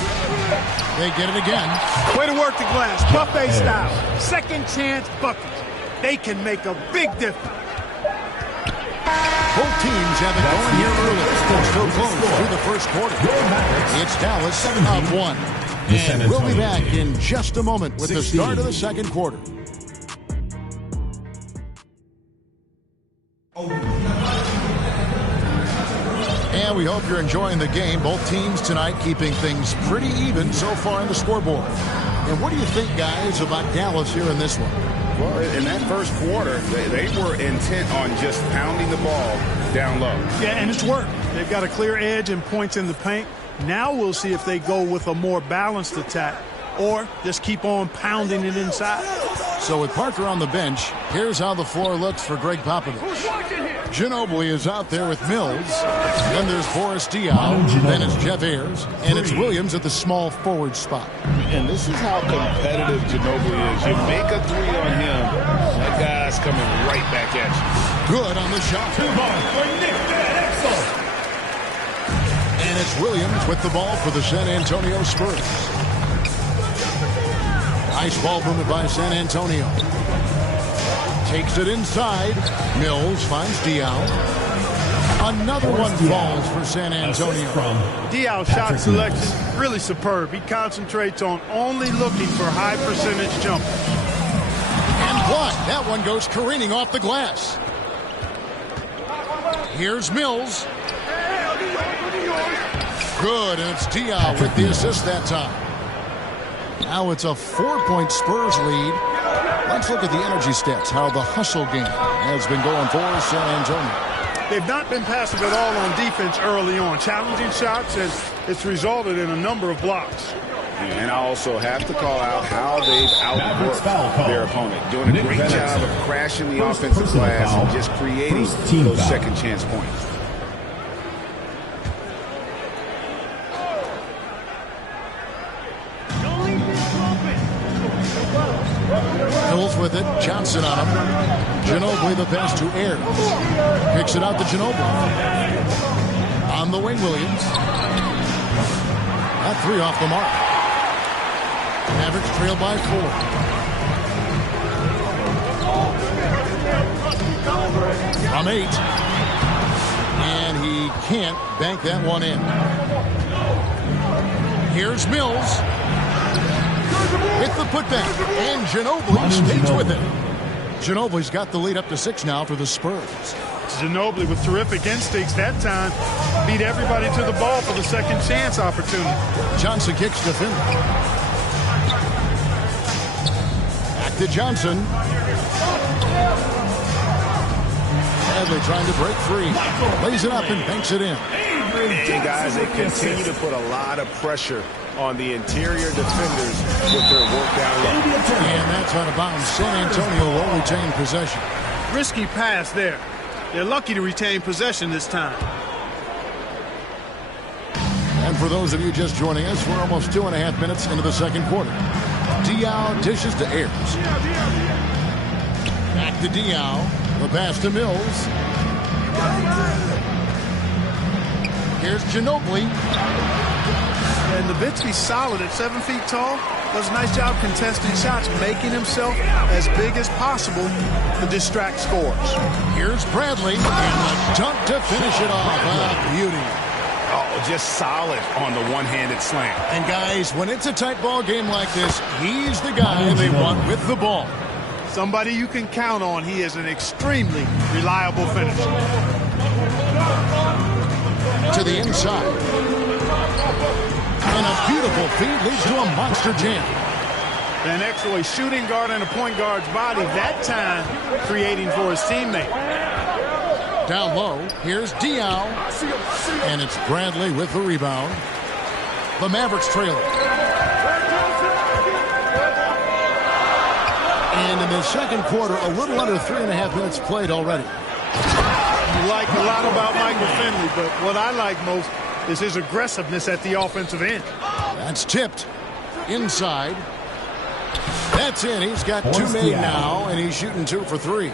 They get it again. Way to work the glass. Buffet style. Second chance bucket. They can make a big difference. Both teams have it going here early. Still close through the first quarter. It's Dallas up 1. And we'll be back in just a moment with the start of the second quarter. And we hope you're enjoying the game. Both teams tonight keeping things pretty even so far on the scoreboard. And what do you think, guys, about Dallas here in this one? Well, in that first quarter, they were intent on just pounding the ball down low. Yeah, and it's worked. They've got a clear edge and points in the paint. Now we'll see if they go with a more balanced attack or just keep on pounding it inside. So with Parker on the bench, here's how the floor looks for Greg Popovich. Ginobili is out there with Mills. Then there's Boris Diaw. Then it's Jeff Ayers. And it's Williams at the small forward spot. And this is how competitive Ginobili is. You make a 3 on him, that guy's coming right back at you. Good on the shot. And it's Williams with the ball for the San Antonio Spurs. Nice ball movement by San Antonio. Takes it inside. Mills finds Diaw. Another one falls for San Antonio. Diaw's shot selection, really superb. He concentrates on only looking for high percentage jumpers. And blocked. That one goes careening off the glass. Here's Mills. Good, and it's Diaw with the assist that time. Now it's a 4-point Spurs lead. Let's look at the energy stats, how the hustle game has been going for San Antonio. They've not been passive at all on defense early on. Challenging shots, and it's resulted in a number of blocks. And I also have to call out how they've outworked their opponent. Doing a great job of crashing the offensive glass and just creating those second chance points. Mills with it. Johnson on him. Ginobili the pass to Ayers. Kicks it out to Ginobili. On the wing, Williams. That 3 off the mark. Mavericks trail by 4. From 8. And he can't bank that one in. Here's Mills. With the putback. And Ginobili stays with it. Ginobili's got the lead up to 6 now for the Spurs. Ginobili with terrific instincts that time. Beat everybody to the ball for the second chance opportunity. Johnson kicks to Finley. Back to Johnson. Bradley trying to break free. Lays it up and banks it in. And guys, they continue to put a lot of pressure on the interior defenders with their work down low. And that's out of bounds. San Antonio will retain possession. Risky pass there. They're lucky to retain possession this time. And for those of you just joining us, we're almost 2.5 minutes into the second quarter. Diaw dishes to Ayers. Back to Diaw. The pass to Mills. Here's Ginobili. And the Nowitzki's solid at 7 feet tall. Does a nice job contesting shots, making himself as big as possible to distract scorers. Here's Bradley, and the dunk to finish it off. Beauty. Oh, just solid on the one-handed slam. And guys, when it's a tight ball game like this, he's the guy they want with the ball. Somebody you can count on. He is an extremely reliable finisher. To the inside. And a beautiful feed leads to a monster jam. Van Exel, a shooting guard and a point guard's body, that time creating for his teammate. Down low, here's Diaw. And it's Bradley with the rebound. The Mavericks trailing. And in the second quarter, a little under 3.5 minutes played already. You like a lot about Michael Finley, but what I like most is his aggressiveness at the offensive end. That's tipped. Inside. That's in. He's got 2 made now, and he's shooting 2 for 3.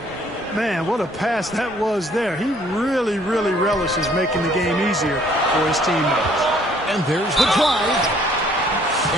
Man, what a pass that was there. He really, really relishes making the game easier for his teammates. And there's the drive.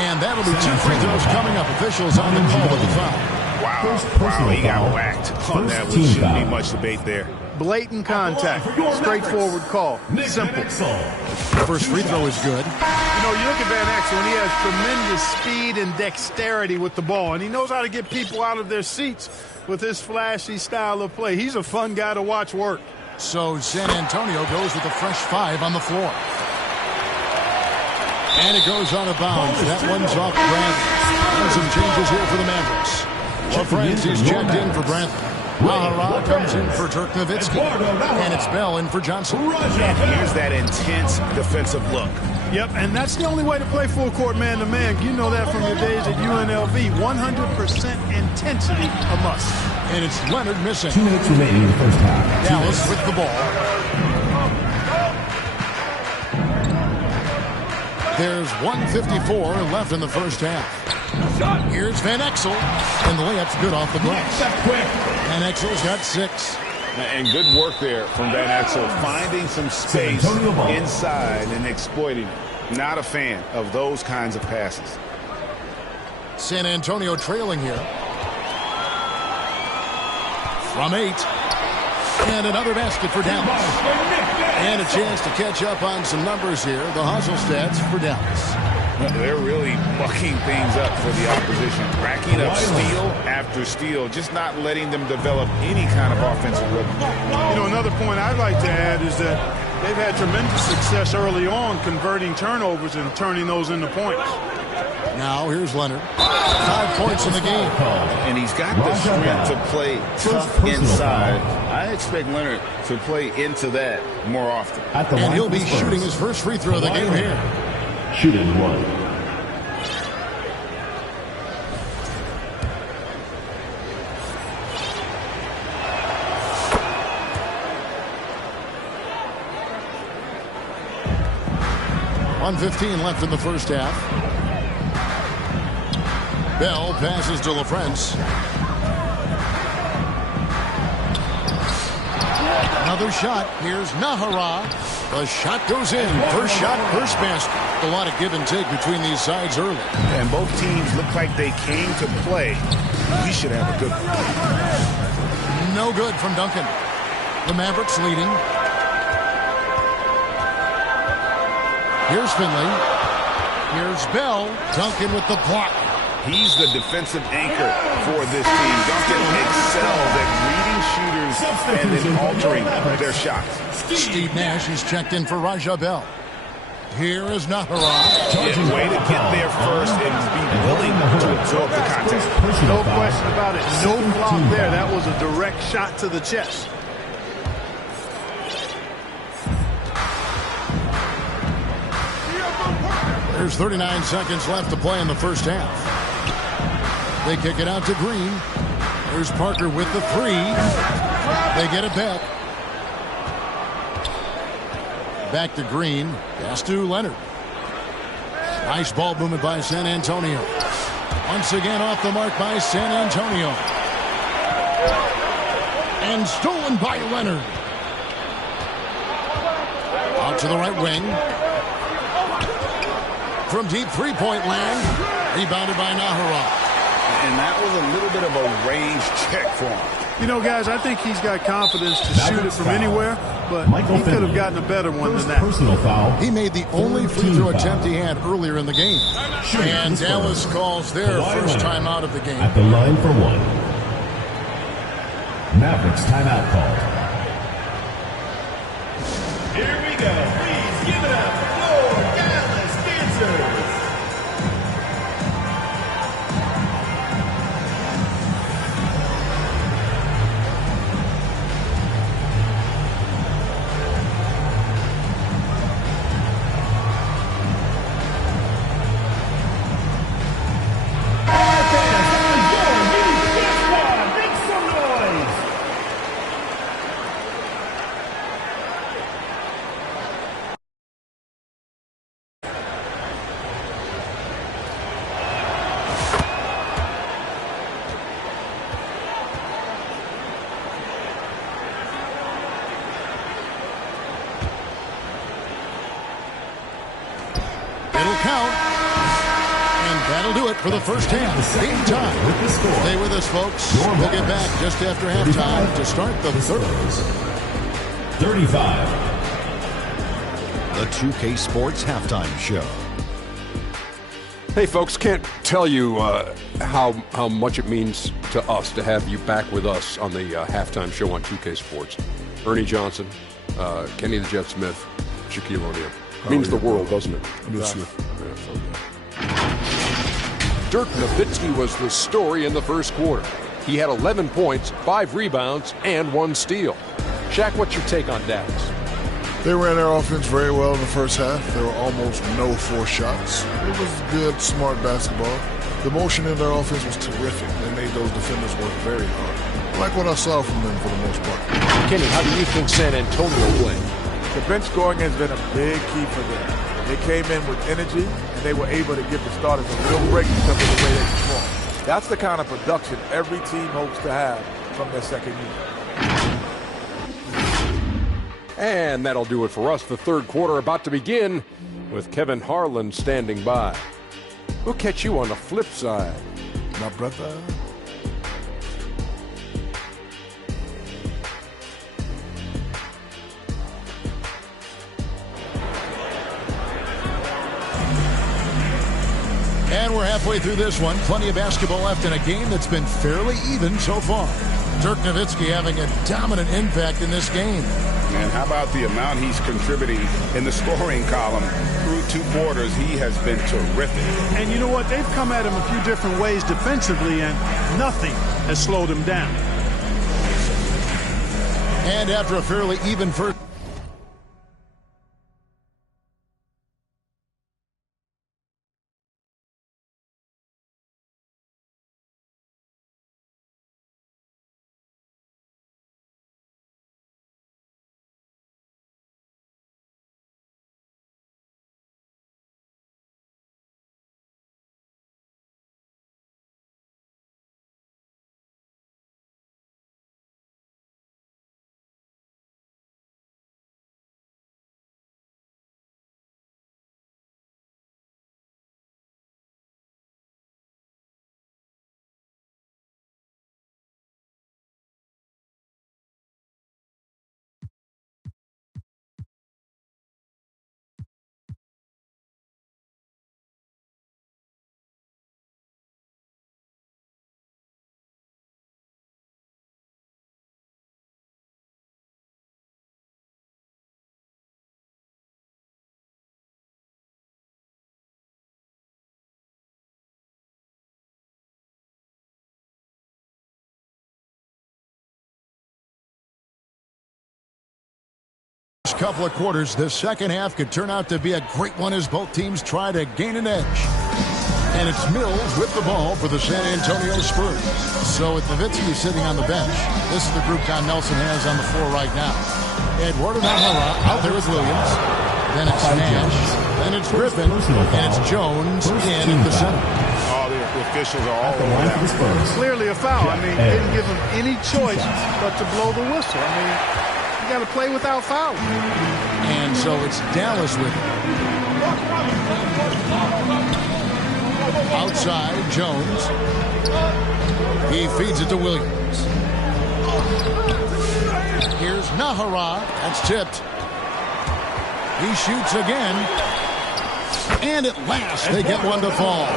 And that'll be 2 free throws coming up. Officials on the call of the foul. Wow, he got whacked on that. There shouldn't be much debate there. Blatant contact. Straightforward call. Simple. First free throw is good. You know, you look at Van Exel, and he has tremendous speed and dexterity with the ball, and he knows how to get people out of their seats with his flashy style of play. He's a fun guy to watch work. So San Antonio goes with a fresh 5 on the floor. And it goes out of bounds. That one's off Bradley. And some changes here for the Mavericks. Francis checked in for Bradley. Mahara comes in for Dirk Nowitzki. And it's Bell in for Johnson. And here's that intense defensive look. Yep, and that's the only way to play full court man-to-man. You know that from your days at UNLV. 100% intensity a must. And it's Leonard missing. 2 minutes remaining in the first half. Dallas with the ball. There's 1:54 left in the first half. Here's Van Exel, and the layup's good off the glass. Van Exel's got 6. And good work there from Van Exel, finding some space inside and exploiting it. Not a fan of those kinds of passes. San Antonio trailing here. From 8. And another basket for Dallas. And a chance to catch up on some numbers here. The hustle stats for Dallas. They're really mucking things up for the opposition. Racking up steal after steal, just not letting them develop any kind of offensive rhythm. You know, another point I'd like to add is that they've had tremendous success early on converting turnovers and turning those into points. Now here's Leonard. 5 points in the game. And he's got the strength to play tough inside. I expect Leonard to play into that more often. And he'll be shooting his first free throw of the game here. Shooting 1. .115 left in the first half. Bell passes to LaFrance. Another shot. Here's Nahara. The shot goes in. First shot, first basket. A lot of give and take between these sides early. And both teams look like they came to play. We should have a good one. No good from Duncan. The Mavericks leading. Here's Finley. Here's Bell. Duncan with the block. He's the defensive anchor for this team. Duncan excels at reading shooters and then altering their shots. Steve Nash is checked in for Raja Bell. Here is Nahara. Yeah, way to get there first and be willing to absorb the contact. No question about it. No flop there. That was a direct shot to the chest. There's 39 seconds left to play in the first half. They kick it out to Green. There's Parker with the 3. They get it back. Back to Green. Pass to Leonard. Nice ball movement by San Antonio. Once again off the mark by San Antonio. And stolen by Leonard. Out to the right wing. from deep three-point land. Rebounded by Nahara. And that was a little bit of a range check for him. You know, guys, I think he's got confidence to shoot it from anywhere, but he could have gotten a better one than that. Personal foul. He made the only free throw attempt he had earlier in the game. And Dallas calls their first timeout of the game. At the line for one. Mavericks timeout called. Here we go. Please give it up for Dallas Dancers. It'll count. And that'll do it for the first half. Game time. Stay with us, folks. We'll get back just after halftime to start the third. 35. The 2K Sports Halftime Show. Hey, folks, can't tell you how much it means to us to have you back with us on the halftime show on 2K Sports. Ernie Johnson, Kenny the Jet Smith, Shaquille O'Neal. Means the world, doesn't it? Yes, sir. Dirk Nowitzki was the story in the first quarter. He had 11 points, 5 rebounds, and 1 steal. Shaq, what's your take on Dallas? They ran their offense very well in the first half. There were almost no forced shots. It was good, smart basketball. The motion in their offense was terrific. They made those defenders work very hard. I like what I saw from them for the most part. Kenny, how do you think San Antonio played? The bench scoring has been a big key for them. They came in with energy, and they were able to give the starters a real break because of the way they performed. That's the kind of production every team hopes to have from their second unit. And that'll do it for us. The third quarter about to begin with Kevin Harlan standing by. We'll catch you on the flip side, My brother. And we're halfway through this one. Plenty of basketball left in a game that's been fairly even so far. Dirk Nowitzki having a dominant impact in this game. And how about the amount he's contributing in the scoring column through 2 quarters? He has been terrific. And you know what? They've come at him a few different ways defensively, and nothing has slowed him down. And after a fairly even first... couple of quarters, this second half could turn out to be a great one as both teams try to gain an edge. And it's Mills with the ball for the San Antonio Spurs. So with Nowitzki sitting on the bench, this is the group Don Nelson has on the floor right now. Eduardo Nahara out there with Williams. Then it's Nash. Then it's Griffin. And it's Jones in at the center. All the officials are all over that. Clearly a foul. I mean, didn't give him any choice but to blow the whistle. I mean, you got to play without fouling. And so it's Dallas with it. Outside, Jones. He feeds it to Williams. Here's Nahara. That's tipped. He shoots again. And at last, they get one to fall.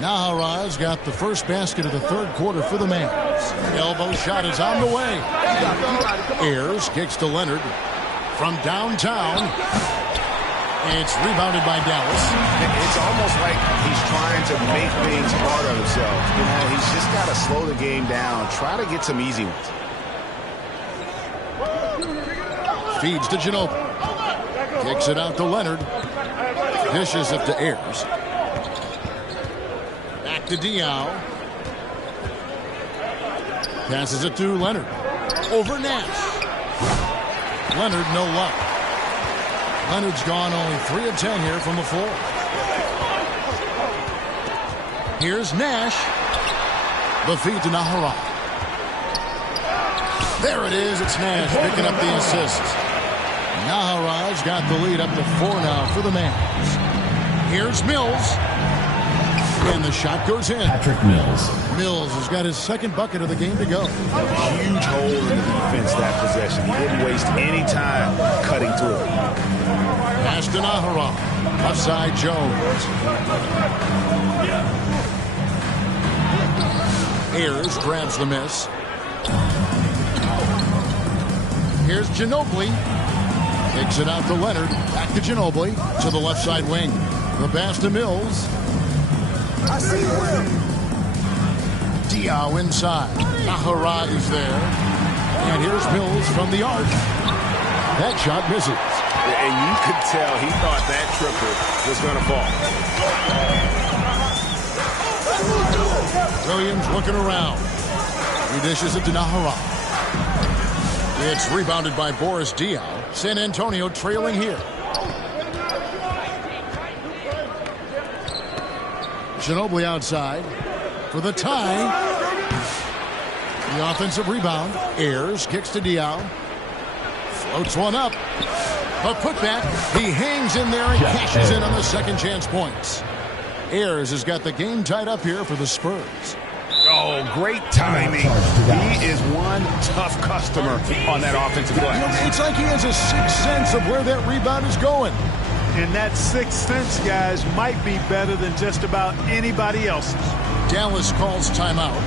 Nahara's got the first basket of the third quarter for the Mavs. Elbow shot is on the way. Ayers kicks to Leonard from downtown. It's rebounded by Dallas. It's almost like he's trying to make things hard on himself. You know, he's just got to slow the game down. Try to get some easy ones. Feeds to Ginobili. Kicks it out to Leonard. Dishes it to Ayers. Back to Diaw. Passes it to Leonard. Over Nash. Leonard, no luck. Leonard's gone only 3 of 10 here from the floor. Here's Nash. The feed to Nahara. There it is. It's Nash picking up the assist. Nahara's got the lead up to 4 now for the Mavs. Here's Mills. And the shot goes in. Patrick Mills. Mills has got his second bucket of the game to go. Huge hole in the defense that possession. He didn't waste any time cutting through. Pass to Nahara. Left side, Jones. Ayers grabs the miss. Here's Ginobili. Takes it out to Leonard. Back to Ginobili. To the left side wing. The pass to Mills. Diaw inside. Nahara is there. And here's Mills from the arc. That shot misses. And you could tell he thought that triple was going to fall. Williams looking around. He dishes it to Nahara. It's rebounded by Boris Diaw. San Antonio trailing here. Ginobili outside for the tie. The offensive rebound. Ayers kicks to Diaw. Floats one up. A putback. He hangs in there and cashes in on the second chance points. Ayers has got the game tied up here for the Spurs. Oh, great timing. He is one tough customer on that offensive glass. It's like he has a sixth sense of where that rebound is going. And that sixth sense, guys, might be better than just about anybody else's. Dallas calls timeout.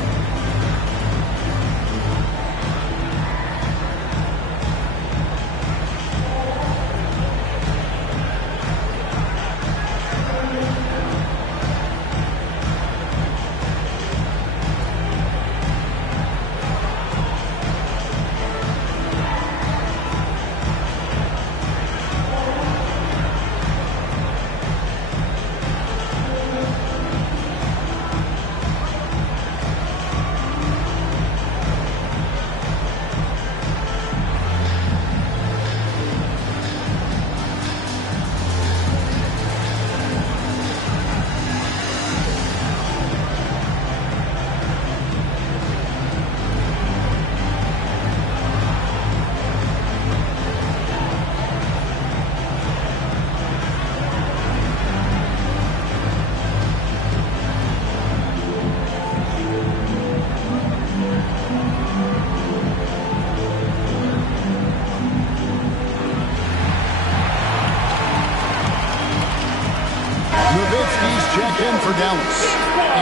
Dallas.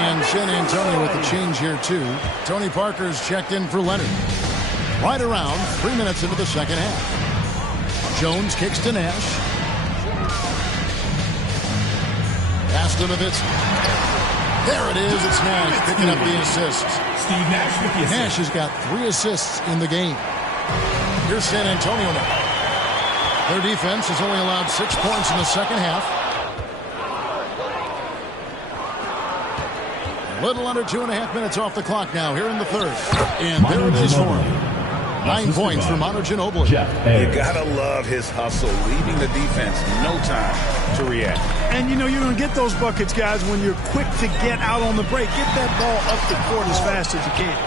And San Antonio with the change here, too. Tony Parker's checked in for Leonard. Right around 3 minutes into the second half. Jones kicks to Nash. Pass to Nowitzki. There it is. It's Nash picking up the assists. Steve Nash with the assist. Nash has got 3 assists in the game. Here's San Antonio now. Their defense has only allowed 6 points in the second half. A little under 2.5 minutes off the clock now here in the third. And there it is for him. 9 points for Manu Ginobili. You gotta love his hustle, leaving the defense no time to react. And you know you're gonna get those buckets, guys, when you're quick to get out on the break. Get that ball up the court as fast as you can.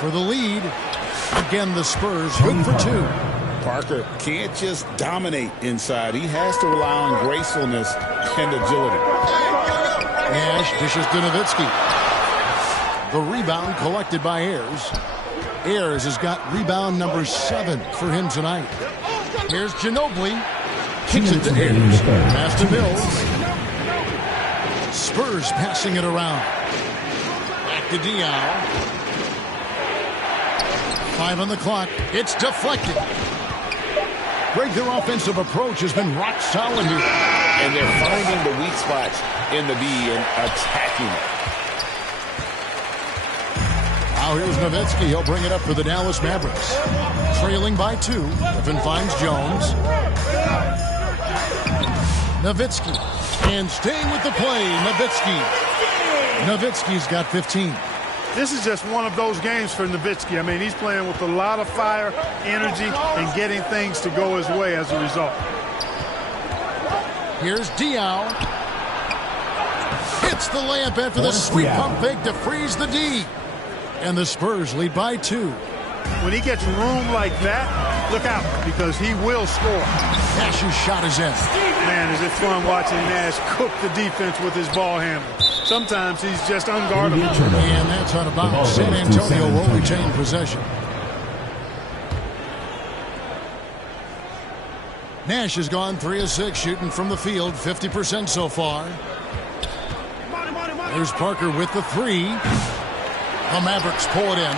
For the lead, again the Spurs good for 2. Parker can't just dominate inside. He has to rely on gracefulness and agility. Nash dishes to Nowitzki. The rebound collected by Ayers. Ayers has got rebound number 7 for him tonight. Here's Ginobili. Kicks it to Ayers. Pass to Mills. Spurs passing it around. Back to Diaw. 5 on the clock. It's deflected. Greg, their offensive approach has been rock solid here. And they're finding the weak spots in the D and attacking it. Now here's Nowitzki. He'll bring it up for the Dallas Mavericks. Trailing by 2. Griffin finds Jones. Nowitzki. And staying with the play, Nowitzki. Nowitzki's got 15. This is just one of those games for Nowitzki. I mean, he's playing with a lot of fire, energy, and getting things to go his way as a result. Here's Diaw. Hits the layup after the sweet pump fake to freeze the D. And the Spurs lead by 2. When he gets room like that, look out, because he will score. Nash's shot is in. Man, is it fun watching Nash cook the defense with his ball handle. Sometimes he's just unguardable. And that's out of bounds. San Antonio will retain possession. Nash has gone 3 of 6 shooting from the field, 50% so far. There's Parker with the 3. The Mavericks pull it in.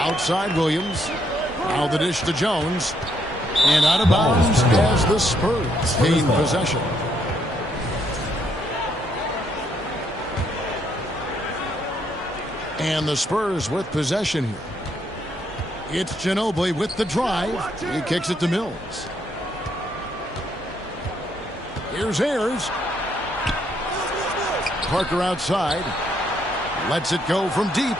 Outside Williams. Now the dish to Jones. And out of bounds as the Spurs gain possession. And the Spurs with possession here. It's Ginobili with the drive. He kicks it to Mills. Here's Ayers. Parker outside. Lets it go from deep.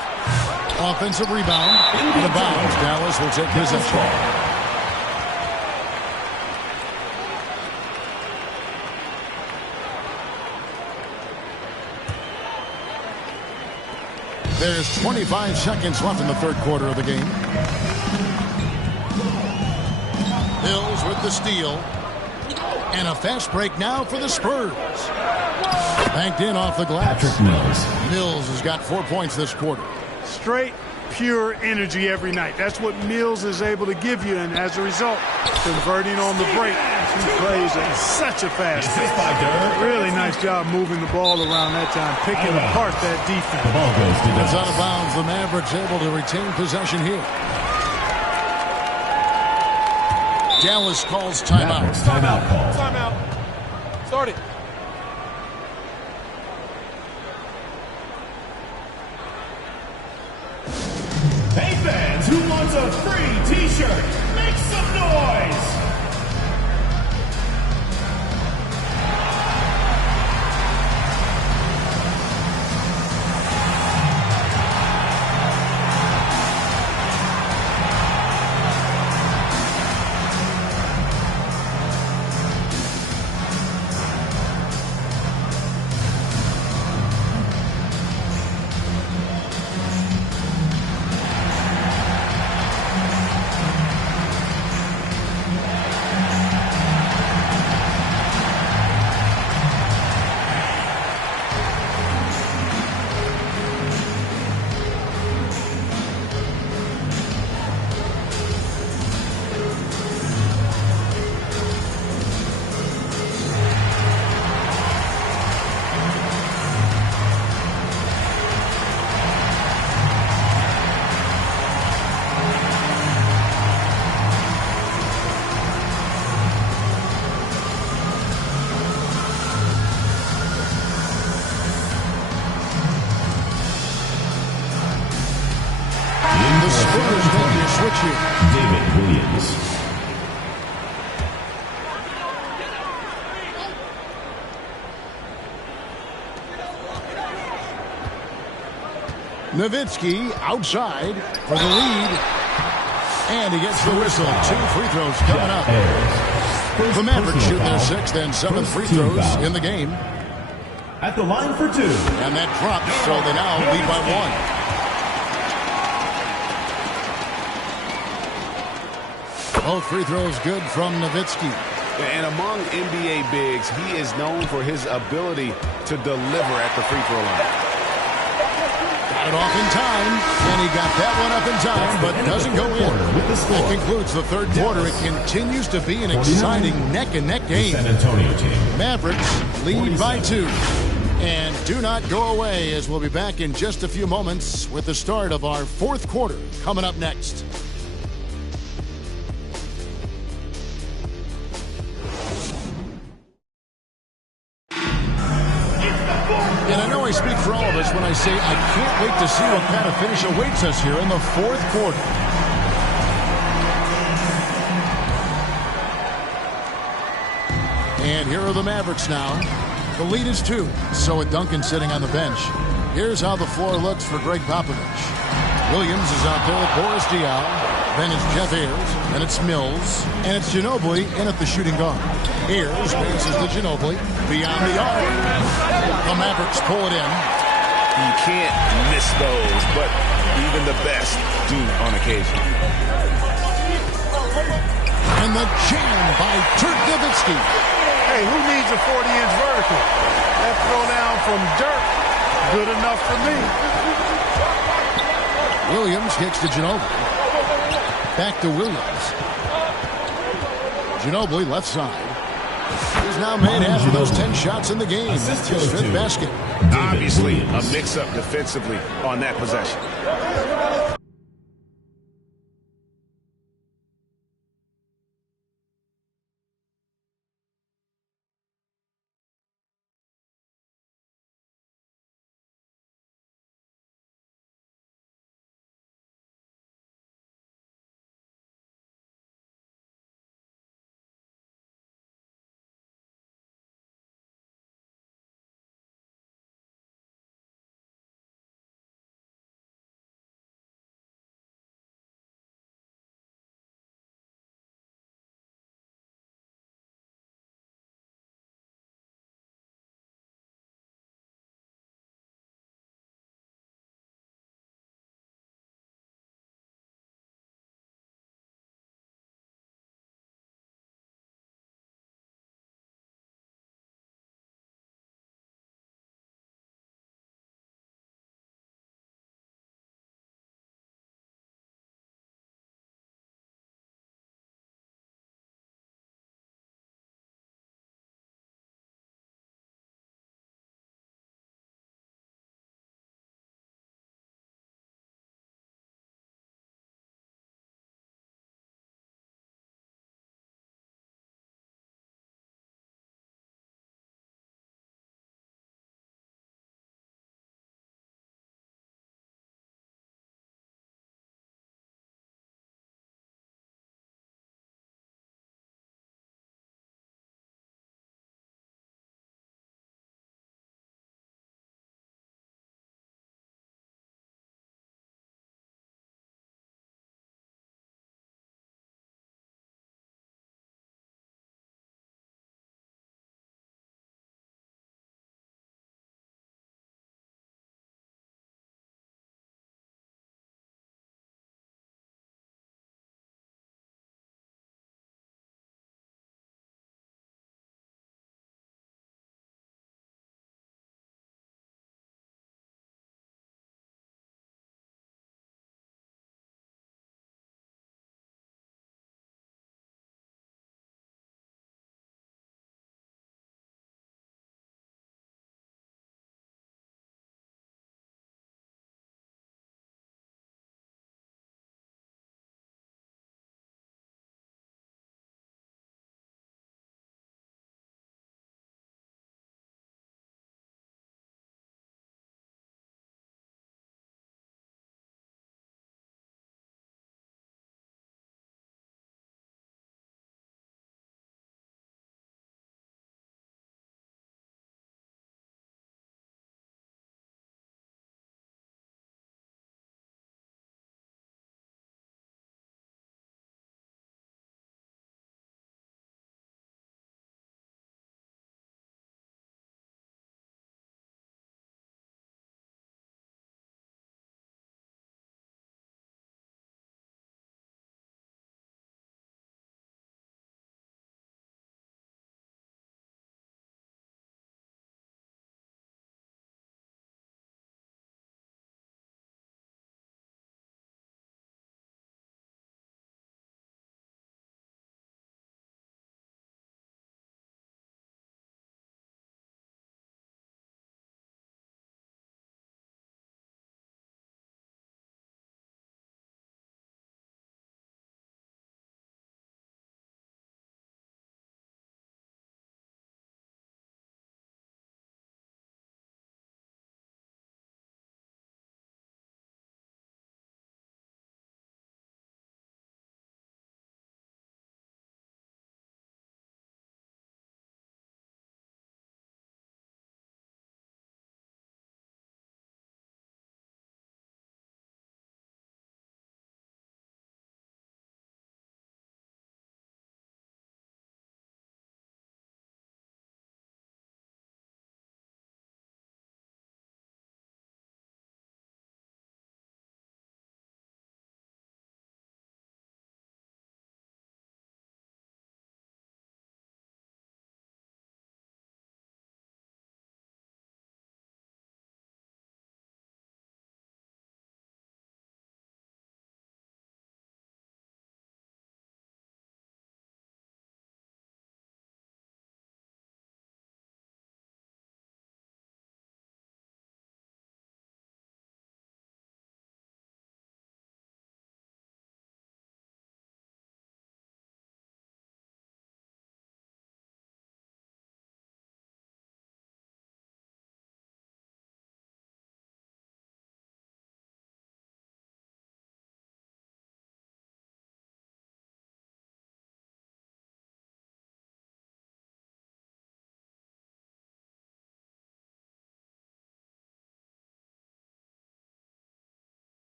Offensive rebound. Out of bounds. Dallas will take possession. There's 25 seconds left in the third quarter of the game. Mills with the steal. And a fast break now for the Spurs. Banked in off the glass. Patrick Mills. Mills has got 4 points this quarter. Straight, pure energy every night. That's what Mills is able to give you, and as a result, converting on the break. He plays at such a fast pace. Really nice job moving the ball around that time, picking apart that defense. The ball goes to It's out of bounds. The Mavericks able to retain possession here. Dallas calls timeout. Timeout call. Timeout. Start it. Hey fans, who wants a free t-shirt? Make some noise! David Williams. Nowitzki outside for the lead. And he gets the whistle. 2 free throws coming up. The Mavericks shoot their 6th and 7th free throws in the game. At the line for 2. And that drops, so they now lead by 1. Both free throws good from Nowitzki. And among NBA bigs, he is known for his ability to deliver at the free throw line. Got it off in time, and he got that one up in time, but doesn't go in. That concludes the third quarter. It continues to be an exciting neck-and-neck game. San Antonio team. Mavericks lead by 2. And do not go away, as we'll be back in just a few moments with the start of our fourth quarter coming up next. And I know I speak for all of us when I say I can't wait to see what kind of finish awaits us here in the fourth quarter. And here are the Mavericks now. The lead is 2, so with Duncan sitting on the bench. Here's how the floor looks for Greg Popovich. Williams is out there with Boris Diaw. Then it's Jeff Ayers. Then it's Mills. And it's Ginobili in at the shooting guard. Ayers passes to Ginobili. Beyond the arc. The Mavericks pull it in. You can't miss those, but even the best do on occasion. And the jam by Dirk Nowitzki. Hey, who needs a 40-inch vertical? That throwdown from Dirk, good enough for me. Williams kicks to Ginobili. Back to Williams. Ginobili left side. He's now made half of those 10 shots in the game. His fifth basket. Obviously, a mix-up defensively on that possession.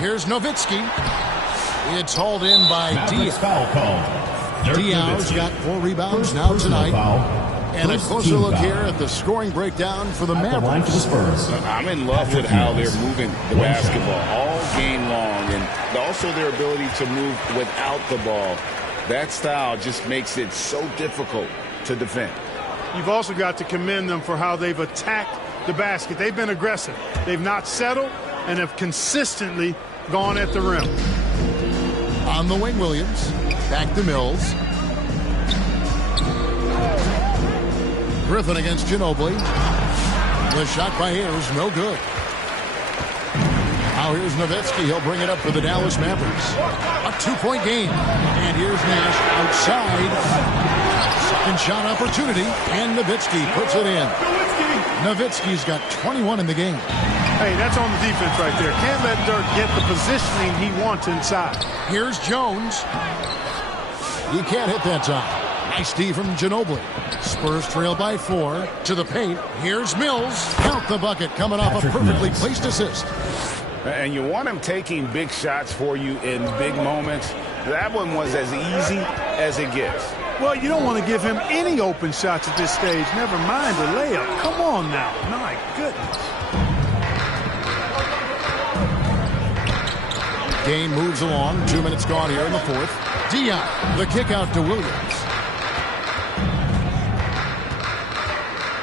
Here's Nowitzki. It's hauled in by Mavericks Diaz. foul called. Diaz got 4 rebounds now tonight. And a closer look here at the scoring breakdown for the Mavericks. I'm in love with how they're moving the basketball all game long, and also their ability to move without the ball. That style just makes it so difficult to defend. You've also got to commend them for how they've attacked the basket. They've been aggressive. They've not settled and have consistently gone at the rim. On the wing, Williams. Back to Mills. Griffin against Ginobili. The shot by Ayers, no good. Now here's Nowitzki. He'll bring it up for the Dallas Mavericks. A 2-point game. And here's Nash outside. Second shot opportunity. And Nowitzki puts it in. Nowitzki's got 21 in the game. Hey, that's on the defense right there. Can't let Dirk get the positioning he wants inside. Here's Jones. You can't hit that time. Nice D from Ginobili. Spurs trail by 4 to the paint. Here's Mills. Count the bucket coming off a perfectly placed assist. And you want him taking big shots for you in big moments. That one was as easy as it gets. Well, you don't want to give him any open shots at this stage. Never mind a layup. Come on now. My goodness. Game moves along. 2 minutes gone here in the fourth. Dion, the kick out to Williams.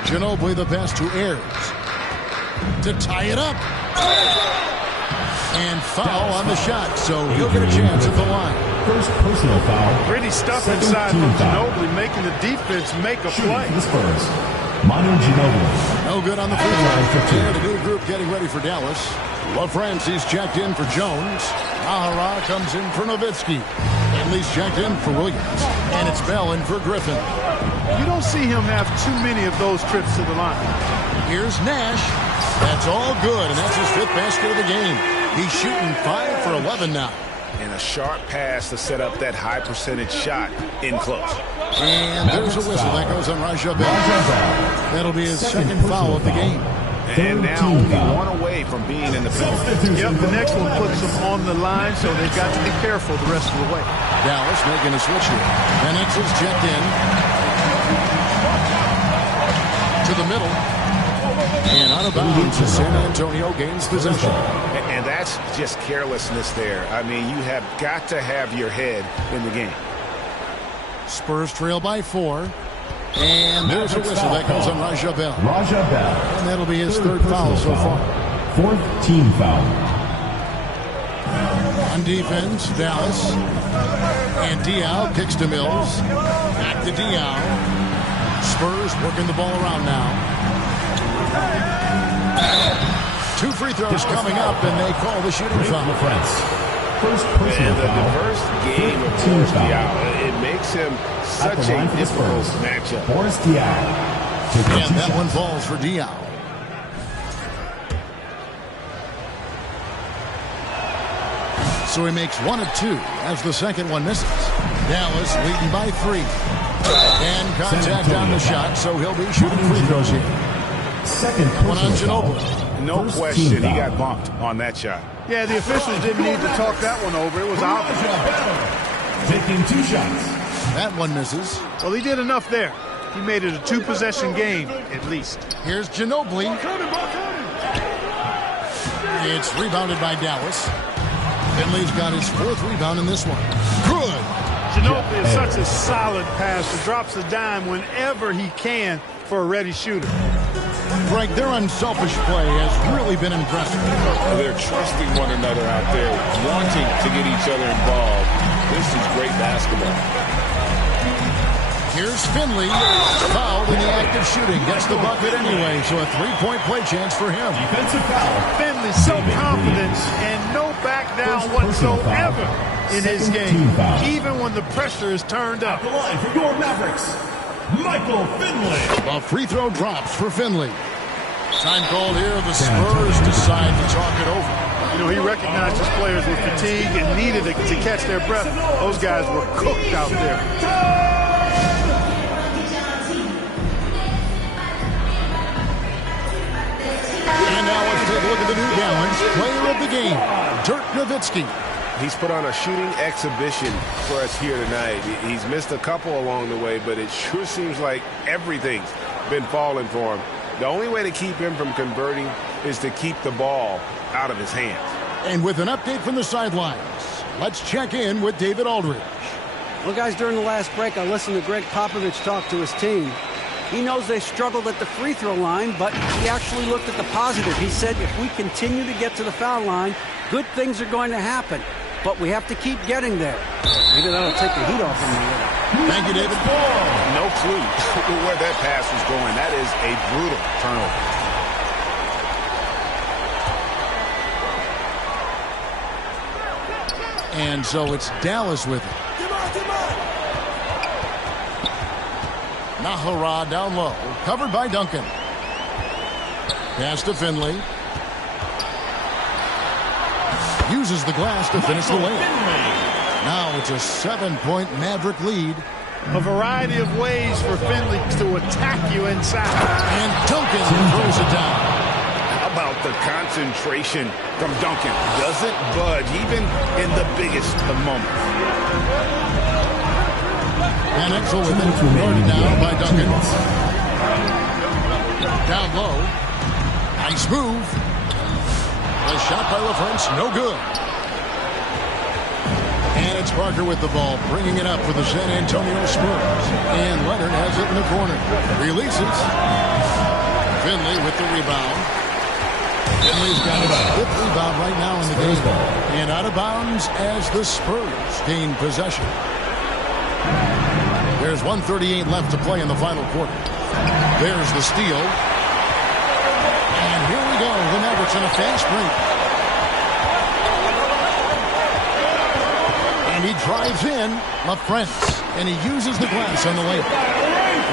Ginobili the pass to Ayers. To tie it up. And foul on the shot, so he'll get a chance at the line. First personal foul. Pretty stuff inside from Ginobili, making the defense make a play. The Spurs. Manu Ginobili. No good on the free throw. And the new group getting ready for Dallas. LaFrancis checked in for Jones. Ahara comes in for Nowitzki. Hanley's checked in for Williams. And it's Bell in for Griffin. You don't see him have too many of those trips to the line. Here's Nash. That's all good, and that's his 5th basket of the game. He's shooting 5 for 11 now. And a sharp pass to set up that high percentage shot in close. And there's a whistle that goes on Raja Bell. That'll be his second foul of the game. And now only one away from being in the penalty. Yep, the next one puts them on the line, so they've got to be careful the rest of the way. Dallas making a switch here. Penix is checked in. To the middle. And out of bounds as San Antonio gains possession. And that's just carelessness there. I mean, you have got to have your head in the game. Spurs trail by 4. And there's a whistle that goes on Raja Bell. And that'll be his 3rd foul so far. 4th team foul. On defense, Dallas. And Diaw kicks to Mills. Back to Diaw. Spurs working the ball around now. 2 free throws coming up, and they call the shooting foul. First personal and the foul. diverse game of Boris Diaw, it makes him such a difficult matchup. Boris Diaw. And that one falls for Diaw. So he makes 1 of 2 as the second one misses. Dallas leading by 3. And contact on the shot, so he'll be shooting free throws here. Second one on Ginobili. No question, he got bumped on that shot. Yeah, the officials didn't need to talk that one over. It was obvious. Taking 2 shots. That one misses. Well, he did enough there. He made it a 2-possession game, at least. Here's Ginobili. It's rebounded by Dallas. Finley's got his 4th rebound in this one. Good. Ginobili is such a solid passer. Drops a dime whenever he can for a ready shooter. Greg, their unselfish play has really been impressive. They're trusting one another out there, wanting to get each other involved. This is great basketball. Here's Finley. Fouled in the act of shooting. Gets the bucket anyway, so a 3-point play chance for him. Defensive foul. Finley so confident and no back down whatsoever in his game, even when the pressure is turned up. The line for your Mavericks, Michael Finley. A free throw drops for Finley. Time called here. The Spurs decide to talk it over. You know, he recognized his players were fatigued and needed to catch their breath. Those guys were cooked out there. And now let's take a look at the New Balance player of the game, Dirk Nowitzki. He's put on a shooting exhibition for us here tonight. He's missed a couple along the way, but it sure seems like everything's been falling for him. The only way to keep him from converting is to keep the ball out of his hands. And with an update from the sidelines, let's check in with David Aldridge. Well, guys, during the last break, I listened to Greg Popovich talk to his team. He knows they struggled at the free throw line, but he actually looked at the positive. He said if we continue to get to the foul line, good things are going to happen. But we have to keep getting there. Maybe that'll take the heat off him a little. Thank you, David. No clue where that pass was going. That is a brutal turnover. And so it's Dallas with it. Nahara down low, covered by Duncan. Pass to Finley. Uses the glass to finish the layup. Now it's a 7-point Maverick lead. A variety of ways for Finley to attack you inside. And Duncan throws it down. How about the concentration from Duncan? Doesn't budge even in the biggest of moments. And Exel with it. Guarded now by Duncan. Down low. Nice move. A shot by LaFrance, no good. And it's Parker with the ball, bringing it up for the San Antonio Spurs. And Leonard has it in the corner. Releases. Finley with the rebound. Finley's got his 5th rebound right now in the game. And out of bounds as the Spurs gain possession. There's 1:38 left to play in the final quarter. There's the steal. And here we go. The Mavericks in a fast break. And he drives in LaFrance. And he uses the glass on the layup.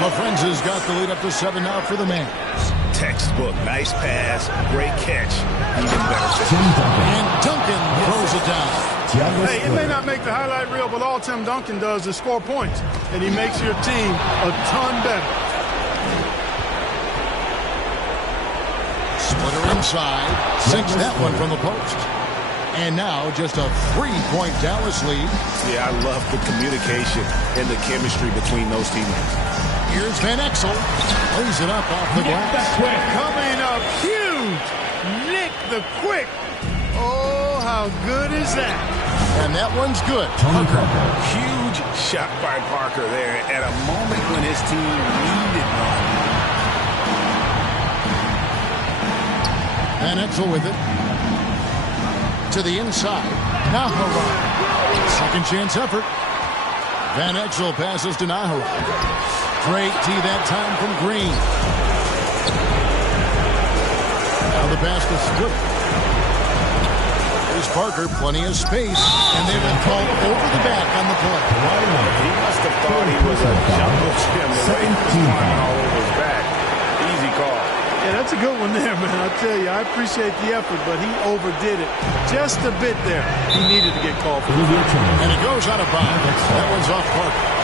LaFrance has got the lead up to 7 now for the Mavs. Textbook. Nice pass. Great catch. Even better. And Duncan throws it down. Hey, it may not make the highlight reel, but all Tim Duncan does is score points. And he makes your team a ton better. Splitter inside. Sinks that one from the post. And now just a 3-point Dallas lead. Yeah, I love the communication and the chemistry between those teammates. Here's Van Exel. Lays it up off the glass. Coming up huge. Nick the Quick. Oh, how good is that? And that one's good. Parker. Huge shot by Parker there at a moment when his team needed one. Van Exel with it. To the inside. Nahara. Second chance effort. Van Exel passes to Nahara. Great D that time from Green. Now the pass to Split. There's Parker, plenty of space, and they will call over the back on the play. He must have thought he was a jungle gym. The way he was flying all over his back. Easy call. Yeah, that's a good one there, man. I tell you, I appreciate the effort, but he overdid it just a bit there. He needed to get called for it. And it goes out of bounds. That one's off Parker.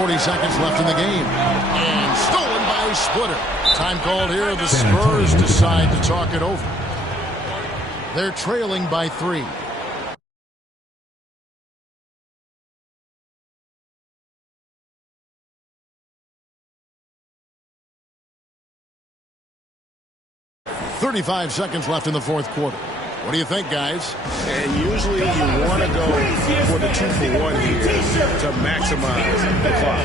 .40 seconds left in the game. And stolen by Splitter. Time called here. The Spurs decide to talk it over. They're trailing by 3. .35 seconds left in the fourth quarter. What do you think, guys? And usually you want to go for the 2-for-1 here to maximize the clock.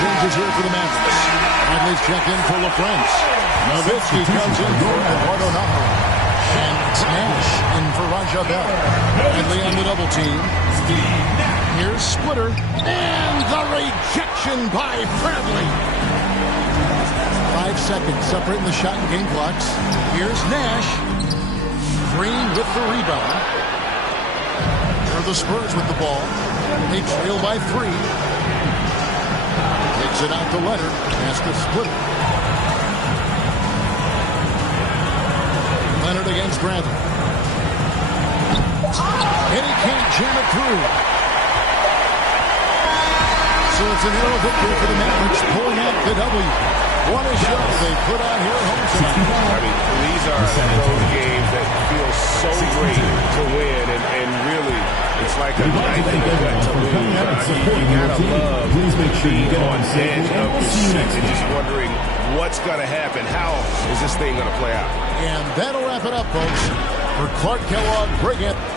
Changes here for the Mavericks. Bradley's check in for LaFrance. Nowitzki comes in for Eduardo Nahara. And it's Nash in for Raja Bell. Bradley on the double team. Here's Splitter. And the rejection by Bradley. 5 seconds separating the shot and game clocks. Here's Nash. Green with the rebound. Here are the Spurs with the ball. They trail by 3. Takes it out to Leonard. Has to split it. Leonard against Grantham. And he can't jam it through. So it's an arrow victory for the Mavericks, pulling out the W. What a show they put on here at home tonight. I mean, these are those games that feel so great to win, and really, it's like a night that you got to lose. You gotta love being on edge of your seat and just wondering what's going to happen. How is this thing going to play out? And that'll wrap it up, folks. For Clark Kellogg, Greg Anthony.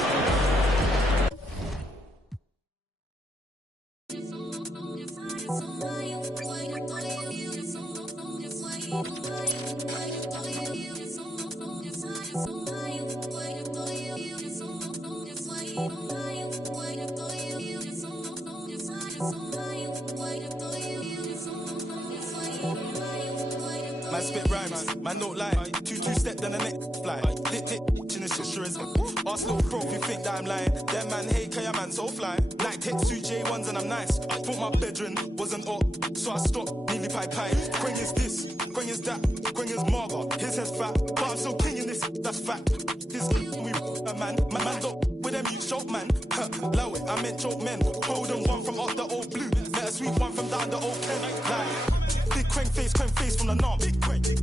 Man spit rhymes, man don't lie. Two step then the next fly. Tick in the sisters. Ask little bro if you think that I'm lying. Them man hate cause your man so fly. Like text 2 J1s and I'm nice. I thought my bedroom wasn't up, so I stopped nearly pie. Quang is this, Quang is that, Quang is Marga. His head's fat, but I'm still king in this, that's fact. This we a man don't with them you choke man. Low it, I meant choke men. Hold them one from up the old blue. Met a sweet one from down the old pen. Like big Quang face from the north.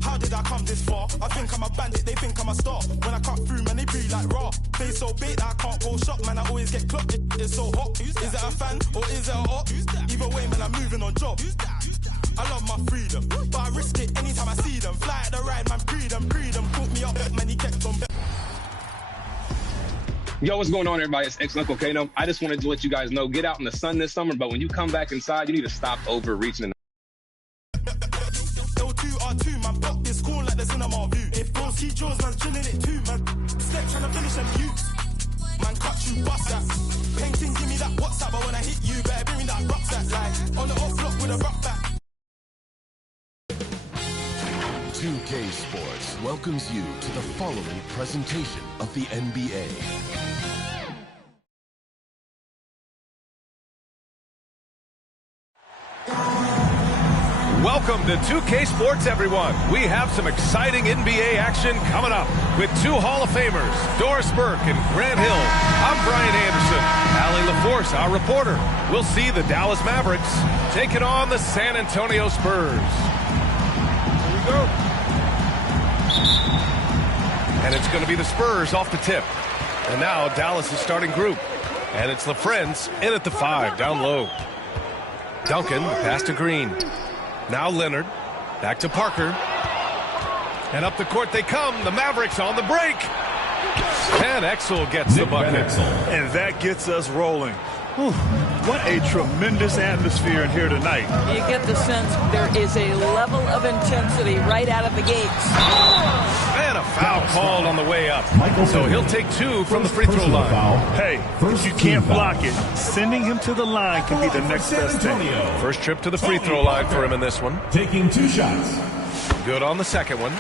How did I come this far? I think I'm a bandit, they think I'm a star. When I cut through, man, they breathe like raw. Face so big that I can't go shop, man, I always get clocked. It's so hot. Is it a fan or is it a hot? Either way, man, I'm moving on job. I love my freedom, but I risk it anytime I see them. Fly at the ride, man, freedom. Put me up, man, he kept on. Yo, what's going on, everybody? It's ex-Uncle Kano. I just wanted to let you guys know, get out in the sun this summer, but when you come back inside, you need to stop overreaching. L2R2, man, block this cool like the cinema view. If bros keep jaws, man's drilling it too, man. Step trying to finish them youths. Man, cut you, bust that. Painting, give me that WhatsApp, but when I hit you, better bring me that rucksack. Like, on the off block with a rock back. 2K Sports welcomes you to the following presentation of the NBA. Welcome to 2K Sports, everyone. We have some exciting NBA action coming up with 2 Hall of Famers, Doris Burke and Grant Hill. I'm Brian Anderson. Allie LaForce, our reporter. We'll see the Dallas Mavericks taking on the San Antonio Spurs. Here we go. And it's going to be the Spurs off the tip. And now Dallas is starting group. And it's LaFrentz in at the 5, down low. Duncan, pass to Green. Now Leonard, back to Parker. And up the court they come. The Mavericks on the break. And Exel gets the bucket. And that gets us rolling. Whew, what a tremendous atmosphere in here tonight. You get the sense there is a level of intensity right out of the gates. And a foul called on the way up. So he'll take 2 from the free throw line. Hey, if you can't block it, sending him to the line can be the next best thing. First trip to the free throw line for him in this one. Taking 2 shots. Good on the second one.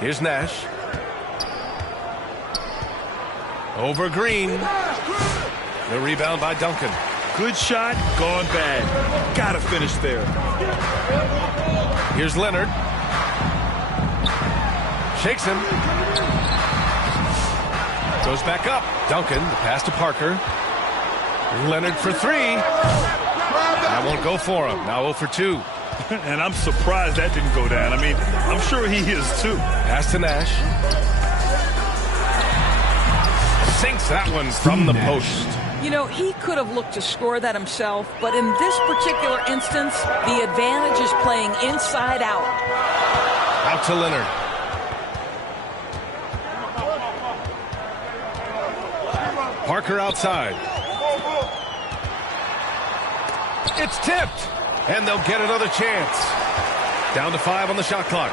Here's Nash. Over Green. The rebound by Duncan. Good shot, gone bad. Gotta finish there. Here's Leonard. Shakes him. Goes back up. Duncan, the pass to Parker. Leonard for 3. That won't go for him. Now 0 for 2. And I'm surprised that didn't go down. I mean, I'm sure he is too. Pass to Nash. Sinks that one from the post. You know, he could have looked to score that himself, but in this particular instance, the advantage is playing inside out. Out to Leonard. Parker outside. It's tipped. And they'll get another chance. Down to 5 on the shot clock.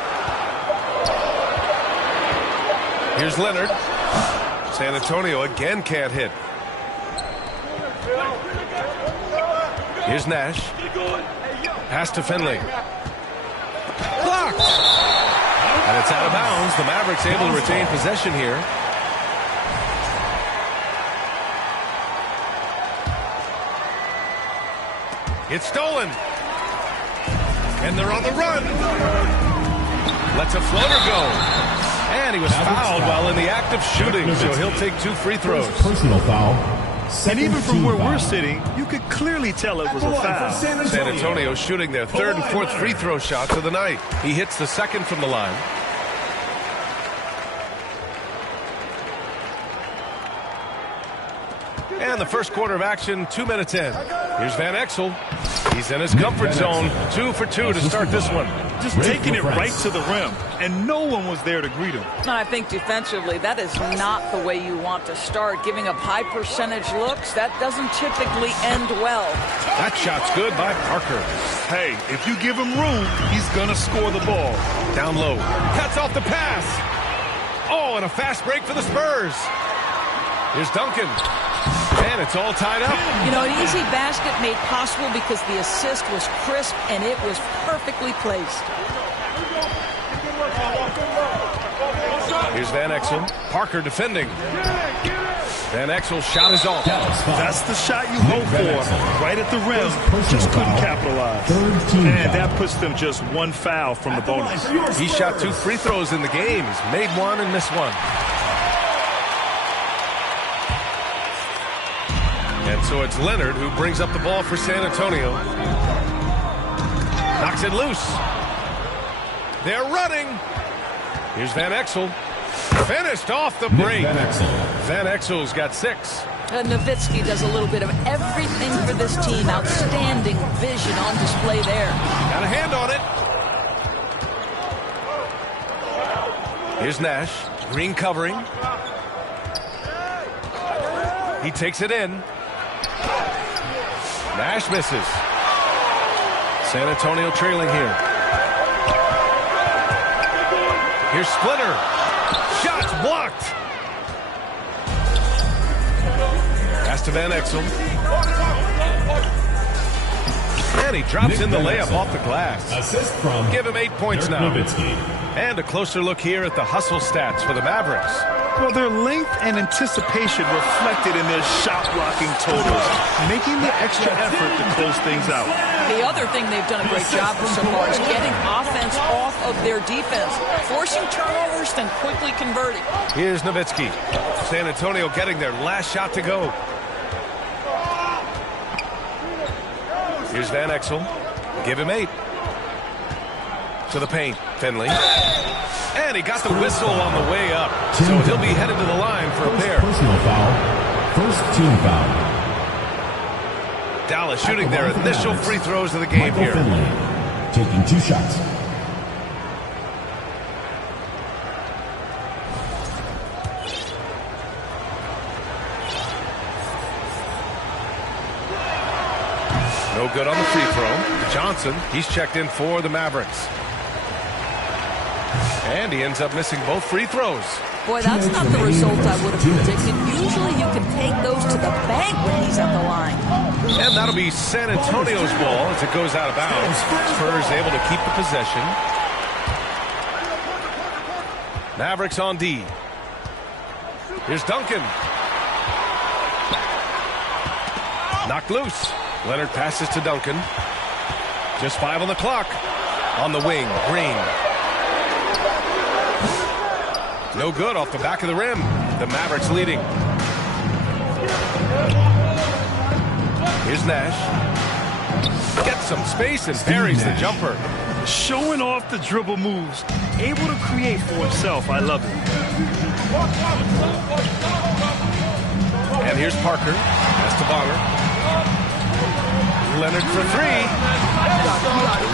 Here's Leonard. San Antonio again can't hit. Here's Nash. Pass to Finley. Blocked. And it's out of bounds. The Mavericks able to retain possession here. It's stolen. And they're on the run. Lets a floater go. And he was fouled while in the act of shooting, so he'll take 2 free throws. Personal foul. And even from where we're sitting, you could clearly tell it was a foul. San Antonio shooting their 3rd and 4th free throw shots of the night. He hits the 2nd from the line. And the first quarter of action, 2 minutes in. Here's Van Exel. He's in his comfort zone. 2 for 2 to start this one. Just taking it right to the rim, and no one was there to greet him. I think defensively, that is not the way you want to start. Giving up high percentage looks, that doesn't typically end well. That shot's good by Parker. Hey, if you give him room, he's going to score the ball. Down low. Cuts off the pass. Oh, and a fast break for the Spurs. Here's Duncan. And it's all tied up. You know, an easy basket made possible because the assist was crisp and it was perfectly placed. Here's Van Exel. Parker defending. Van Exel's shot is off. That's the shot you hope for. Right at the rim. Just couldn't capitalize. And that puts them just 1 foul from the bonus. He shot 2 free throws in the game. He's made 1 and missed 1. And so it's Leonard who brings up the ball for San Antonio. Knocks it loose. They're running. Here's Van Exel. Finished off the break. Van Exel's got 6. Nowitzki does a little bit of everything for this team. Outstanding vision on display there. Got a hand on it. Here's Nash. Green covering. He takes it in. Nash misses. San Antonio trailing here. Here's Splitter. Shots blocked. Pass to Van Exel. And he drops in the layup off the glass. Assist from Give him 8 points now. And a closer look here at the hustle stats for the Mavericks. Well, their length and anticipation reflected in their shot blocking totals, making the extra effort to close things out. The other thing they've done a great job with so far is getting offense off of their defense, forcing turnovers, then quickly converting. Here's Nowitzki. San Antonio getting their last shot to go. Here's Van Exel. Give him 8. To the paint. Finley. And he got the whistle on the way up. So he'll be headed to the line for a pair. Personal foul. First team foul. Dallas shooting their initial free throws of the game here. Finley taking 2 shots. No good on the free throw. Johnson, he's checked in for the Mavericks. And he ends up missing both free throws. Boy, that's not the result I would have predicted. Usually you can take those to the bank when he's at the line. And that'll be San Antonio's ball as it goes out of bounds. Spurs able to keep the possession. Mavericks on D. Here's Duncan. Knocked loose. Leonard passes to Duncan. Just 5 on the clock. On the wing, Green. No good off the back of the rim. The Mavericks leading. Here's Nash. Gets some space and parries the jumper. Showing off the dribble moves. Able to create for himself. I love it. And here's Parker. Pass to Bonner. Leonard for 3.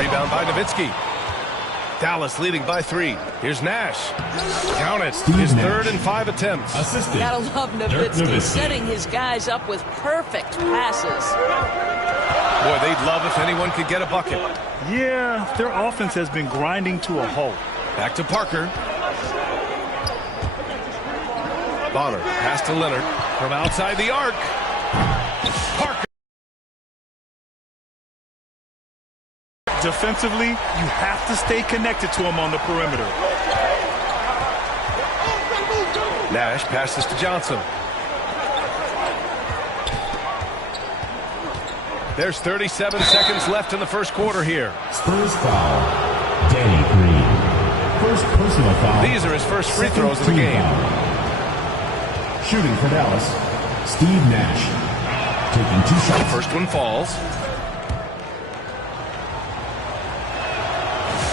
Rebound by Nowitzki. Dallas leading by 3. Here's Nash. Count it. His 3rd and 5 attempts. Assisted. Gotta love Nowitzki setting his guys up with perfect passes. Boy, they'd love if anyone could get a bucket. Yeah, their offense has been grinding to a halt. Back to Parker. Bonner. Pass to Leonard. From outside the arc. Parker. Defensively, you have to stay connected to him on the perimeter. Nash passes to Johnson. There's 37 seconds left in the first quarter here. Spurs foul. Danny Green. First personal foul. These are his first free throws of the game. Foul. Shooting for Dallas, Steve Nash. Taking 2 shots. First one falls.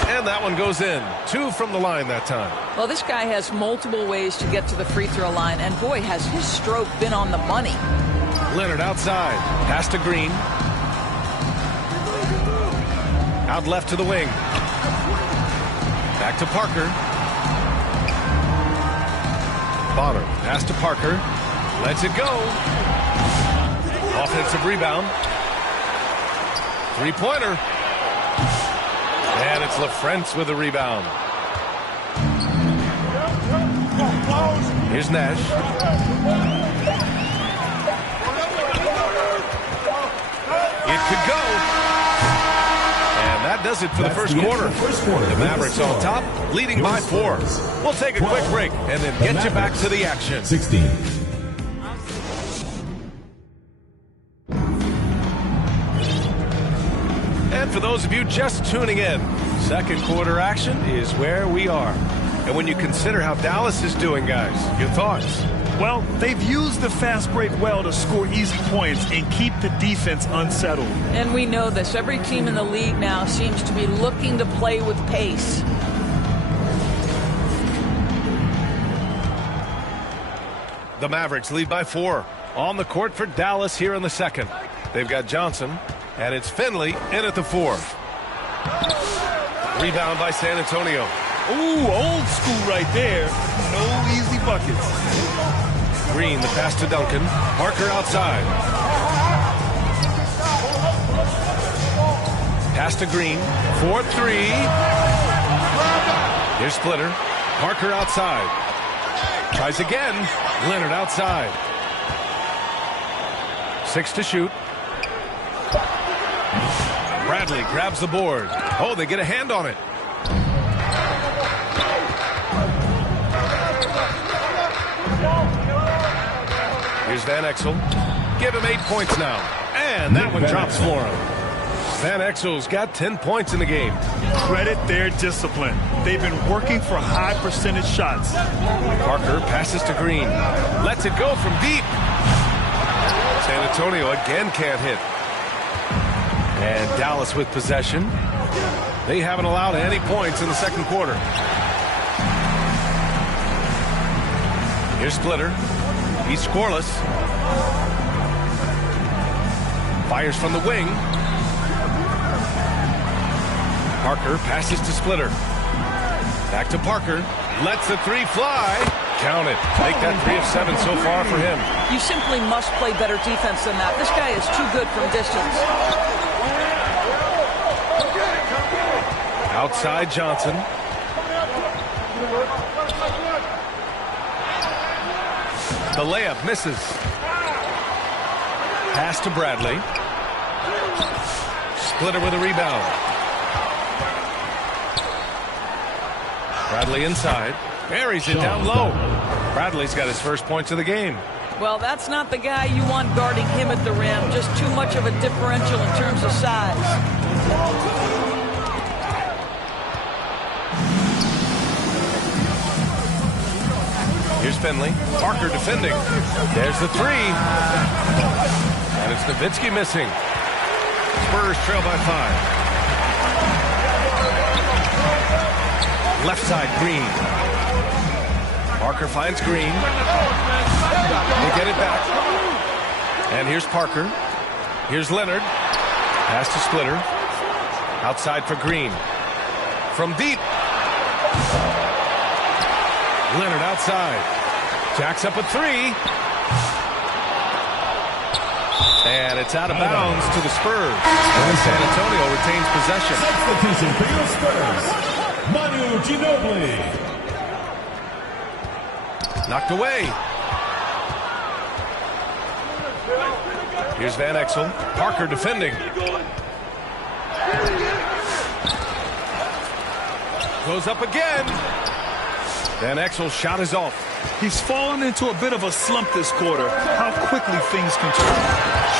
And that one goes in. 2 from the line that time. Well, this guy has multiple ways to get to the free throw line, and boy, has his stroke been on the money. Leonard outside. Pass to Green. Out left to the wing. Back to Parker. Bonner. Pass to Parker. Lets it go. Offensive rebound. Three-pointer. And it's LaFrentz with the rebound. Here's Nash. It could go. And that does it for the first quarter. The Mavericks on top, leading by 4. We'll take a quick break and then get you back to the action. 16. And for those of you just tuning in, second quarter action is where we are. And when you consider how Dallas is doing, guys, your thoughts? Well, they've used the fast break well to score easy points and keep the defense unsettled. And we know this. Every team in the league now seems to be looking to play with pace. The Mavericks lead by 4. On the court for Dallas here in the second. They've got Johnson, and it's Finley in at the 4. Rebound by San Antonio. Ooh, old school right there. No easy buckets. Green, the pass to Duncan. Parker outside. Pass to Green. 4-3. Here's Splitter. Parker outside. Tries again. Leonard outside. 6 to shoot. Bradley grabs the board. Oh, they get a hand on it. Here's Van Exel. Give him 8 points now. And that one drops for him. Van Exel's got 10 points in the game. Credit their discipline. They've been working for high percentage shots. Parker passes to Green. Lets it go from deep. San Antonio again can't hit. And Dallas with possession. They haven't allowed any points in the second quarter. Here's Splitter. He's scoreless. Fires from the wing. Parker passes to Splitter. Back to Parker. Lets the 3 fly. Count it. Make that 3 of 7 so far for him. You simply must play better defense than that. This guy is too good from distance. Outside Johnson. The layup misses. Pass to Bradley. Splitter with a rebound. Bradley inside. Buries it down low. Bradley's got his first points of the game. Well, that's not the guy you want guarding him at the rim. Just too much of a differential in terms of size. Here's Finley. Parker defending. There's the 3. And it's Nowitzki missing. Spurs trail by 5. Left side, Green. Parker finds Green. They get it back. And here's Parker. Here's Leonard. Pass to Splitter. Outside for Green. From deep. Leonard outside. Jacks up a 3. And it's out of bounds to the Spurs. And San Antonio retains possession. Substitution for your Spurs. Manu Ginobili. Knocked away. Here's Van Exel. Parker defending. Goes up again. Van Exel's shot is off. He's fallen into a bit of a slump this quarter. How quickly things can turn.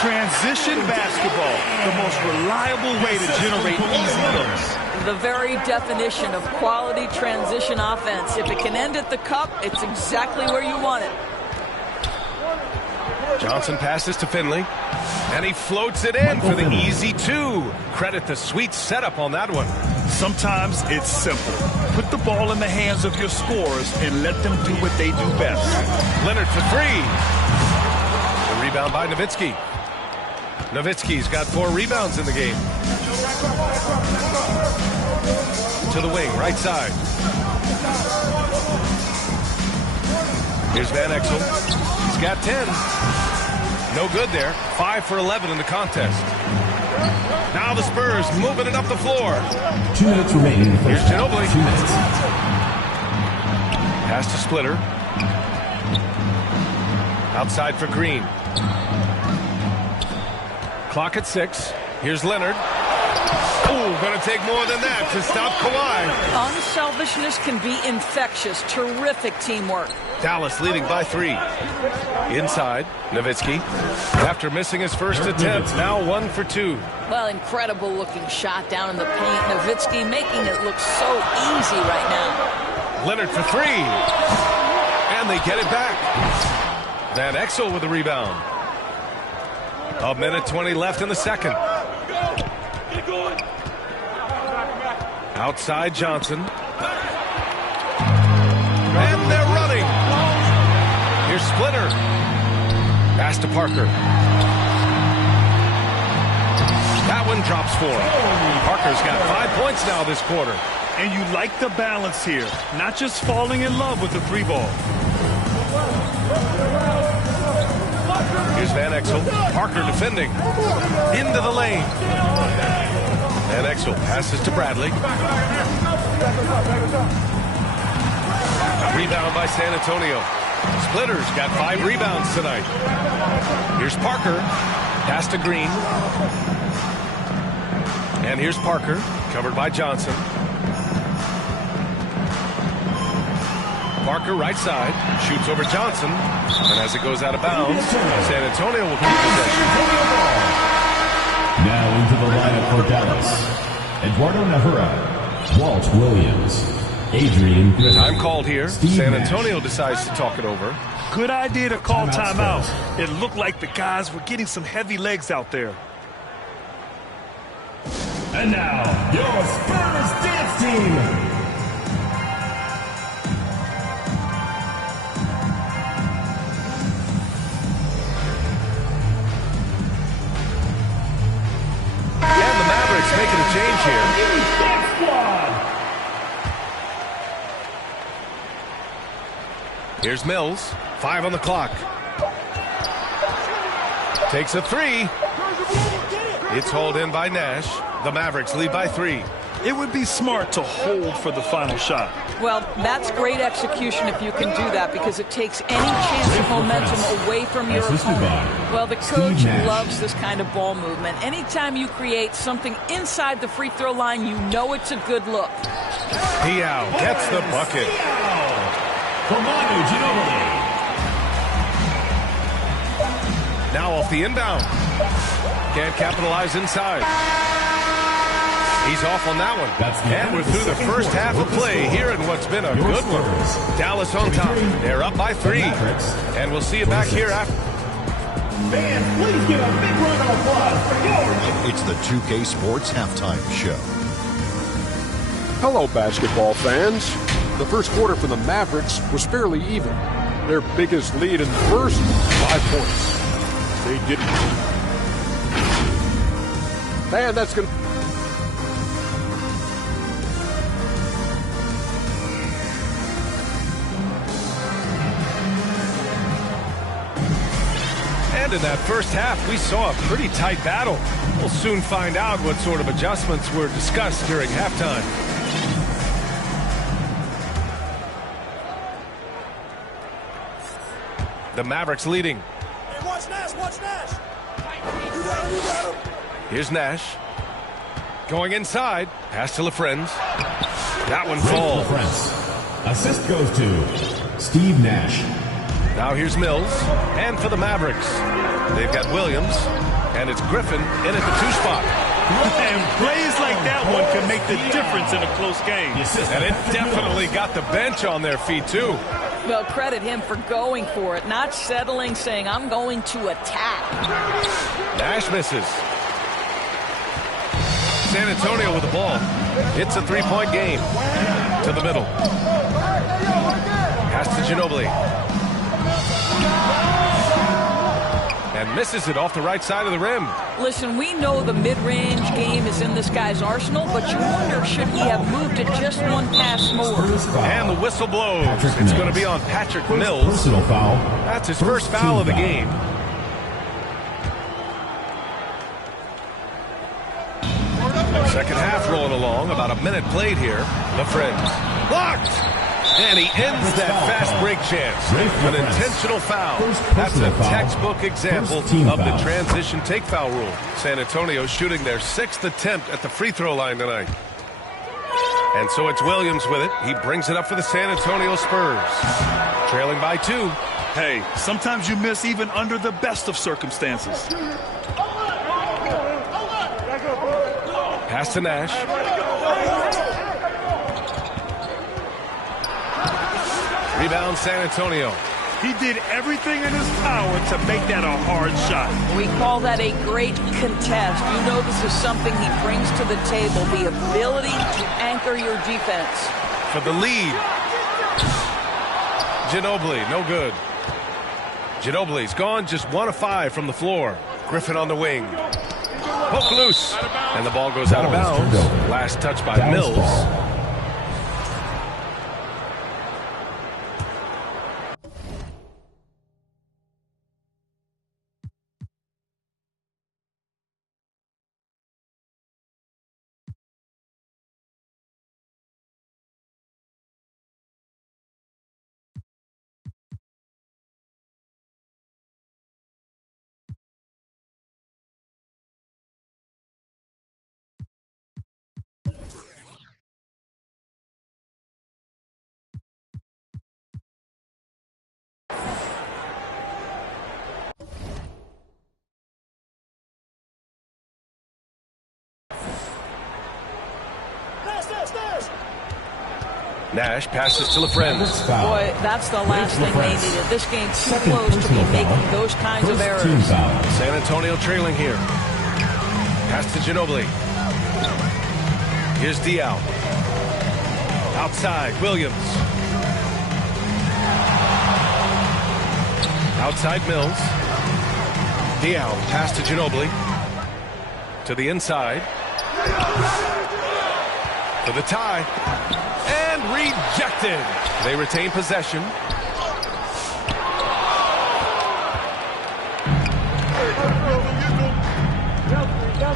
Transition basketball, the most reliable way to generate easy looks. The very definition of quality transition offense. If it can end at the cup, it's exactly where you want it. Johnson passes to Finley, and he floats it in for the easy two. Credit the sweet setup on that one. Sometimes it's simple. Put the ball in the hands of your scorers and let them do what they do best. Leonard for three. The rebound by Nowitzki. Nowitzki's got 4 rebounds in the game. To the wing, right side. Here's Van Exel. He's got 10. No good there. 5 for 11 in the contest. Now the Spurs moving it up the floor. 2 minutes remaining. Here's Ginobili. 2 minutes. Pass to Splitter. Outside for Green. Clock at 6. Here's Leonard. Oh, going to take more than that to stop Kawhi. Unselfishness can be infectious. Terrific teamwork. Dallas leading by 3. Inside, Nowitzki. After missing his first attempt, now 1 for 2. Well, incredible looking shot down in the paint. Nowitzki making it look so easy right now. Leonard for 3. And they get it back. Van Exel with the rebound. 1:20 left in the second. Outside Johnson. And they're running. Here's Splitter. Pass to Parker. That one drops for him. Parker's got 5 points now this quarter. And you like the balance here. Not just falling in love with the 3 ball. Here's Van Exel. Parker defending. Into the lane. Van Exel passes to Bradley. Rebound by San Antonio. Splitter's got 5 rebounds tonight. Here's Parker. Pass to Green. And here's Parker. Covered by Johnson. Parker right side. Shoots over Johnson. And as it goes out of bounds, San Antonio will keep possession. Now into the lineup for Dallas. Eduardo Nahura, Walt Williams, Adrian Griffin. Time called here. San Antonio decides to talk it over. Good idea to call timeout. It looked like the guys were getting some heavy legs out there. And now, your Spurs dance team. And the Mavericks making a change here. Here's Mills. 5 on the clock. Takes a 3. It's hauled in by Nash. The Mavericks lead by 3. It would be smart to hold for the final shot. Well, that's great execution if you can do that, because it takes any chance of momentum away from your opponent. Well, the coach loves this kind of ball movement. Anytime you create something inside the free throw line, you know it's a good look. Piao gets the bucket. Now off the inbound. Can't capitalize inside. He's off on that one. And we're through the first half of play here in what's been a good one. Dallas on top. They're up by 3. And we'll see you back here after. Fans, please give a big round of applause for yours. It's the 2K Sports Halftime Show. Hello, basketball fans. The first quarter for the Mavericks was fairly even. Their biggest lead in the first, 5 points. They didn't. Man, that's going to... And in that first half, we saw a pretty tight battle. We'll soon find out what sort of adjustments were discussed during halftime. The Mavericks leading. Hey, watch Nash, watch Nash. You got him. Here's Nash. Going inside. Pass to LaFrentz. That one falls. Assist goes to Steve Nash. Now here's Mills. And for the Mavericks, they've got Williams. And it's Griffin in at the 2 spot. And plays like that one can make the difference in a close game. And it definitely got the bench on their feet, too. Well, credit him for going for it, not settling, saying, I'm going to attack. Nash misses. San Antonio with the ball. It's a 3-point game. To the middle. Pass to Ginobili. And misses it off the right side of the rim. Listen, we know the mid-range game is in this guy's arsenal, but you wonder, should he have moved it just one pass more? And the whistle blows. It's going to be on Patrick Mills. Personal foul. That's his first foul of the game. Second half rolling along. About a minute played here. The Friends. Blocked! And he ends that fast break chance. An intentional foul. That's a textbook example of the transition take foul rule. San Antonio shooting their 6th attempt at the free throw line tonight. And so it's Williams with it. He brings it up for the San Antonio Spurs. Trailing by 2. Hey, sometimes you miss even under the best of circumstances. Pass to Nash. Rebound San Antonio. He did everything in his power to make that a hard shot. We call that a great contest. You know this is something he brings to the table, the ability to anchor your defense. For the lead. Ginobili, no good. Ginobili's gone just 1 of 5 from the floor. Griffin on the wing. Poke loose. And the ball goes out of bounds. Last touch by Mills. Nash passes to LaFrance. Boy, that's the last thing they needed. This game too close to be making those kinds of errors. San Antonio trailing here. Pass to Ginobili. Here's Diaw. Outside, Williams. Outside Mills. Diaw, pass to Ginobili. To the inside. For the tie. And rejected. They retain possession.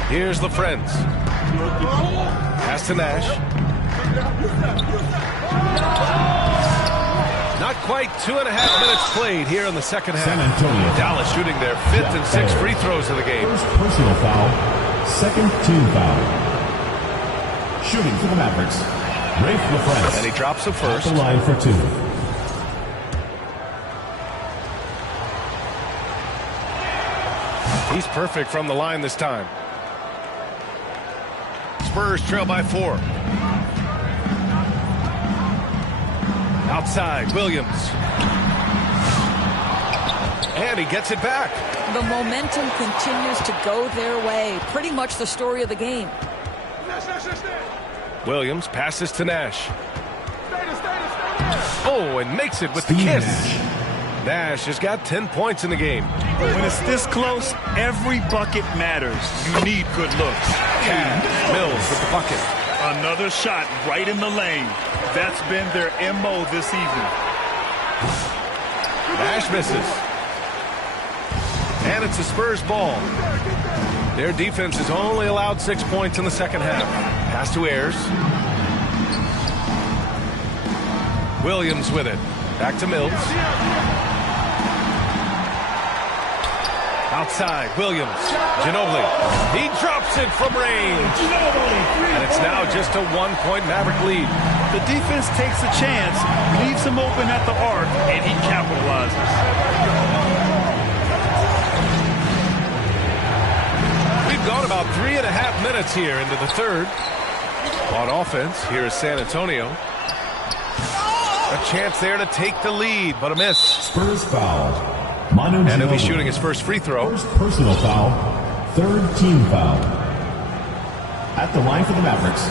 Here's LaFrance. Pass to Nash. Not quite 2.5 minutes played here in the second half. San Antonio. Dallas shooting their 5th and 6th free throws of the game. First personal foul. Second team foul. Shooting for the Mavericks. Rafe LaFrance. And he drops the first. At the line for 2. He's perfect from the line this time. Spurs trail by 4. Outside, Williams. And he gets it back. The momentum continues to go their way. Pretty much the story of the game. Williams passes to Nash. Oh, and makes it with the kiss. Nash has got 10 points in the game. When it's this close, every bucket matters. You need good looks. And Mills with the bucket. Another shot right in the lane. That's been their MO this evening. Nash misses. And it's the Spurs ball. Their defense has only allowed 6 points in the second half. Pass to Ayers. Williams with it. Back to Mills. Outside, Williams. Ginobili. He drops it from range. And it's now just a 1-point Maverick lead. The defense takes a chance, leaves him open at the arc, and he capitalizes. We've gone about 3.5 minutes here into the third. On offense, here is San Antonio. A chance there to take the lead, but a miss. Spurs foul. And he'll be shooting his first free throw. First personal foul. Third team foul. At the line for the Mavericks,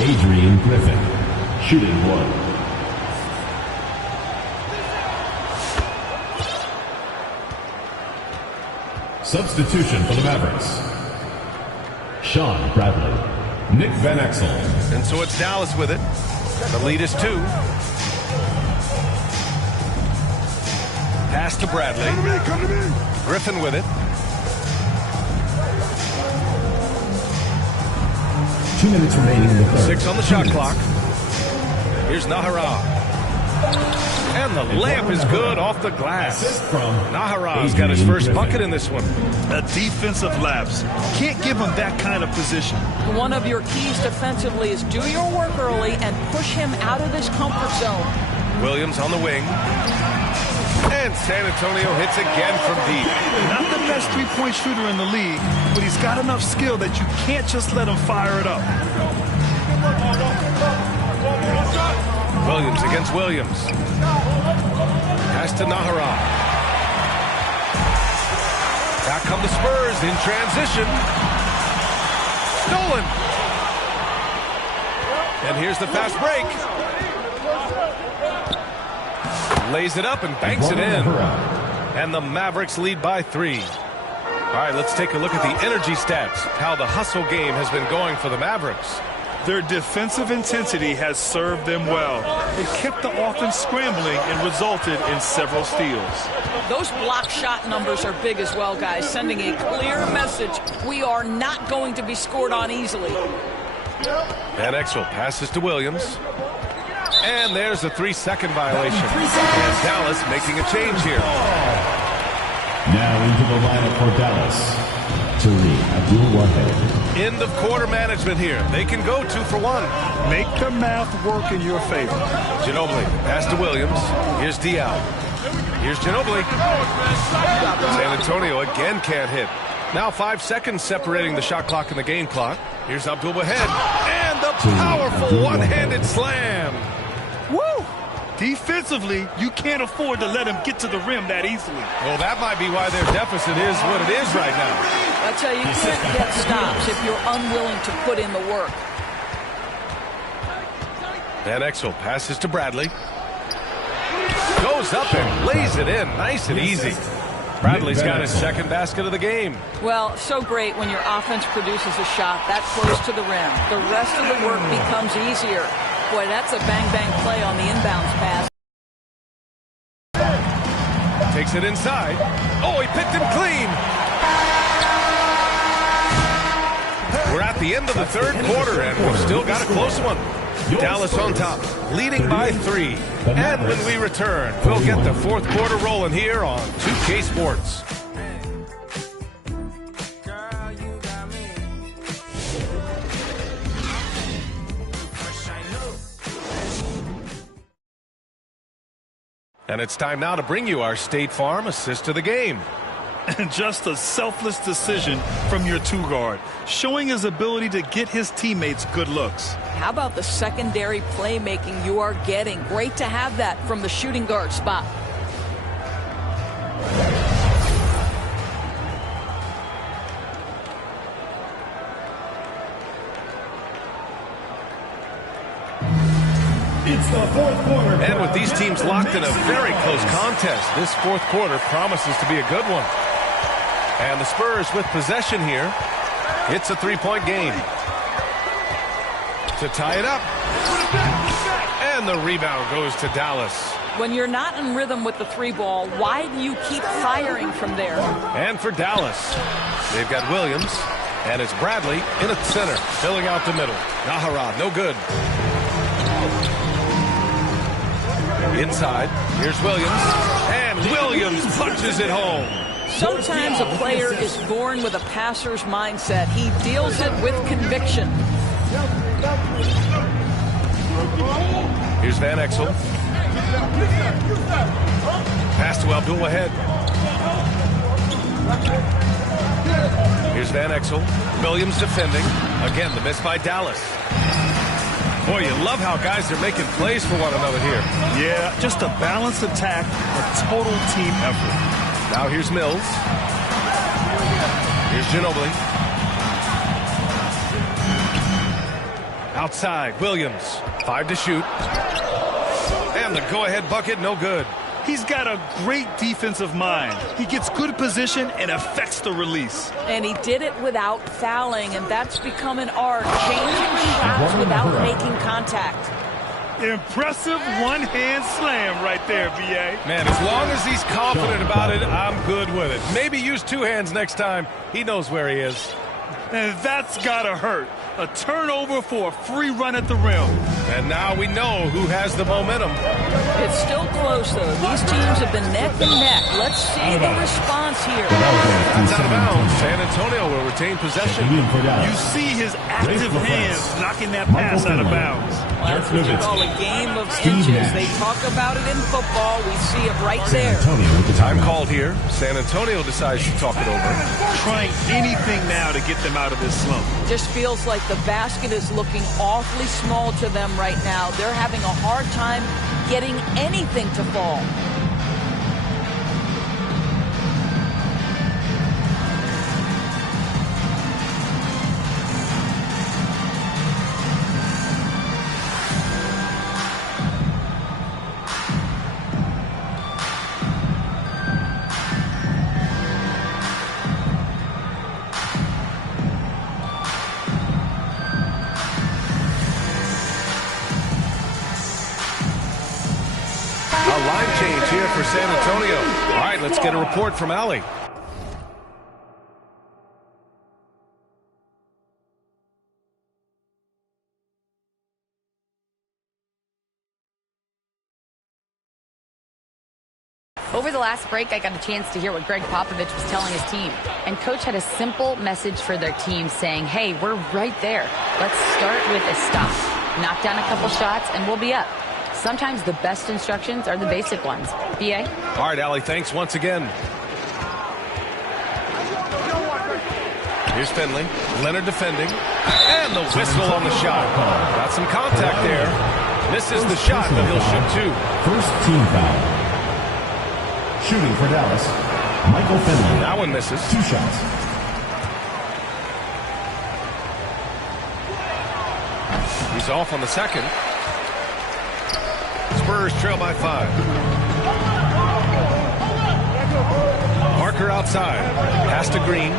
Adrian Griffin. Shooting one. Substitution for the Mavericks. Sean Bradley. Nick Van Exel. And so it's Dallas with it. The lead is 2. Pass to Bradley. Griffin with it. 2 minutes remaining in the third. 6 on the shot clock. Here's Nahara. And the layup is good off the glass. Nahara's got his first bucket in this one. A defensive lapse. Can't give him that kind of position. One of your keys defensively is do your work early and push him out of this comfort zone. Williams on the wing. And San Antonio hits again from deep. Not the best three-point shooter in the league, but he's got enough skill that you can't just let him fire it up. Williams against Williams. Pass to Nahara. Back come the Spurs in transition. Stolen. And here's the fast break. Lays it up and banks it in. And the Mavericks lead by 3. All right, let's take a look at the energy stats. How the hustle game has been going for the Mavericks. Their defensive intensity has served them well. It kept the offense scrambling and resulted in several steals. Those block shot numbers are big as well, guys, sending a clear message. We are not going to be scored on easily. Van Exel passes to Williams. And there's a 3-second violation. And Dallas making a change here. Now into the lineup for Dallas. Tariq Abdul-Wahid. End of quarter management here. They can go 2 for 1. Make the math work in your favor. Ginobili, pass to Williams. Here's Diaw. Here's Ginobili. San Antonio again can't hit. Now 5 seconds separating the shot clock and the game clock. Here's Abdul-Wahid. And the powerful one-handed slam. Woo! Defensively, you can't afford to let him get to the rim that easily. Well, that might be why their deficit is what it is right now. I tell you, you can't get stops if you're unwilling to put in the work. Van Exel passes to Bradley. Goes up and lays it in. Nice and easy. Bradley's got his second basket of the game. Well, so great when your offense produces a shot that close to the rim. The rest of the work becomes easier. Boy, that's a bang-bang play on the inbounds pass. Takes it inside. Oh, he picked him clean. We're at the end of the third quarter, and we've still got a close one. Dallas on top, leading by 3. And when we return, we'll get the fourth quarter rolling here on 2K Sports. And it's time now to bring you our State Farm assist of the game. And just a selfless decision from your 2-guard, showing his ability to get his teammates good looks. How about the secondary playmaking you are getting? Great to have that from the shooting guard spot. It's the fourth quarter. And with these teams locked in a very close contest, this fourth quarter promises to be a good one. And the Spurs with possession here. It's a 3-point game. To tie it up. And the rebound goes to Dallas. When you're not in rhythm with the 3-ball, why do you keep firing from there? And for Dallas, they've got Williams. And it's Bradley in at center, filling out the middle. Nahara, no good. Inside, here's Williams. And Williams punches it home. Sometimes a player is born with a passer's mindset. He deals it with conviction. Here's Van Exel. Pass to Abdul ahead. Here's Van Exel. Williams defending. Again, the miss by Dallas. Boy, you love how guys are making plays for one another here. Yeah, just a balanced attack, a total team effort. Now here's Mills. Here's Ginobili. Outside, Williams. 5 to shoot. And the go-ahead bucket, no good. He's got a great defensive mind. He gets good position and affects the release. And he did it without fouling, and that's become an art, changing shots without making contact. Impressive one-hand slam right there, B.A. Man, as long as he's confident about it, I'm good with it. Maybe use 2 hands next time. He knows where he is. And that's gotta hurt. A turnover for a free run at the rim. And now we know who has the momentum. It's still close, though. These teams have been neck and neck. Let's see the response here. That's out of bounds. San Antonio will retain possession. You see his active hands knocking that pass out of bounds. Well, that's what you call a game of inches. They talk about it in football. We see it right there. Time called here. San Antonio decides to talk it over. Trying anything now to get them out of this slump. Just feels like the basket is looking awfully small to them right now. They're having a hard time getting anything to fall. Change here for San Antonio. All right, let's get a report from Allie. Over the last break, I got a chance to hear what Greg Popovich was telling his team. And Coach had a simple message for their team saying, hey, we're right there. Let's start with a stop. Knock down a couple shots, and we'll be up. Sometimes the best instructions are the basic ones. B.A.? All right, Allie, thanks once again. Here's Finley. Leonard defending. And the whistle on the shot. Got some contact there. Misses the shot, but he'll shoot 2. First team foul. Shooting for Dallas, Michael Finley. That one misses. 2 shots. He's off on the second. Spurs trail by 5. Parker outside. Pass to Green.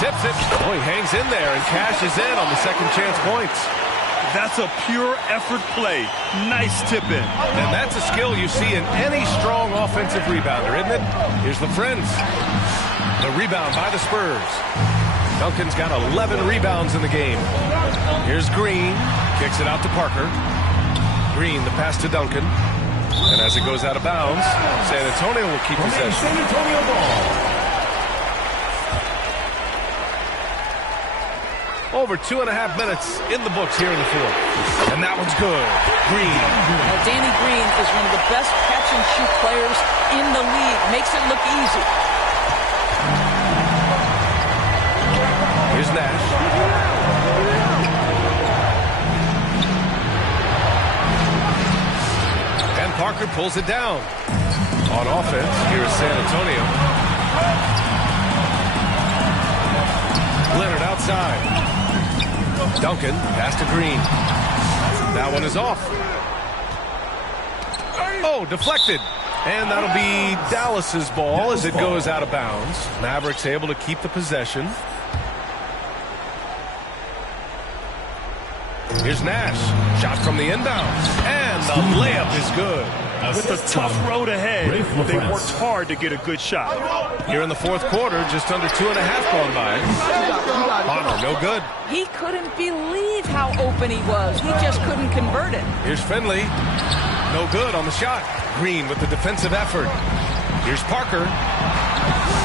Tips it. Oh, he hangs in there and cashes in on the second chance points. That's a pure effort play. Nice tip in. And that's a skill you see in any strong offensive rebounder, isn't it? Here's the Friends. The rebound by the Spurs. Duncan's got 11 rebounds in the game. Here's Green. Kicks it out to Parker. Green, the pass to Duncan. And as it goes out of bounds, San Antonio will keep possession. San Antonio ball. Over 2.5 minutes in the books here in the fourth. And that one's good. Green. Well, Danny Green is one of the best catch-and-shoot players in the league. Makes it look easy. Here's Nash. And Parker pulls it down. On offense, here is San Antonio. Leonard outside. Duncan, pass to Green. That one is off. Oh, deflected. And that'll be Dallas's ball as it goes out of bounds. Mavericks able to keep the possession. Here's Nash. Shot from the inbound. And the layup is good. With a tough road ahead, they worked hard to get a good shot. Here in the fourth quarter, just under 2.5 gone by. Honor, no good. He couldn't believe how open he was. He just couldn't convert it. Here's Finley. No good on the shot. Green with the defensive effort. Here's Parker.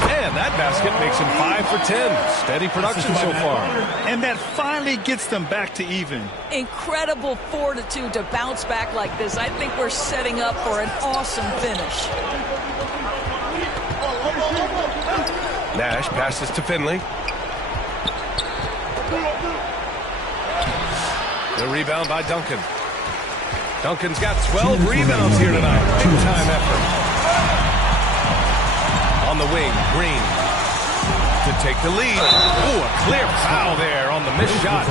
And that basket makes him 5 for 10. Steady production so far. And that finally gets them back to even. Incredible fortitude to bounce back like this. I think we're setting up for an awesome finish. Nash passes to Finley. The rebound by Duncan. Duncan's got 12 rebounds here tonight. Big time effort. On the wing, Green to take the lead. Ooh, a clear foul there on the missed shot.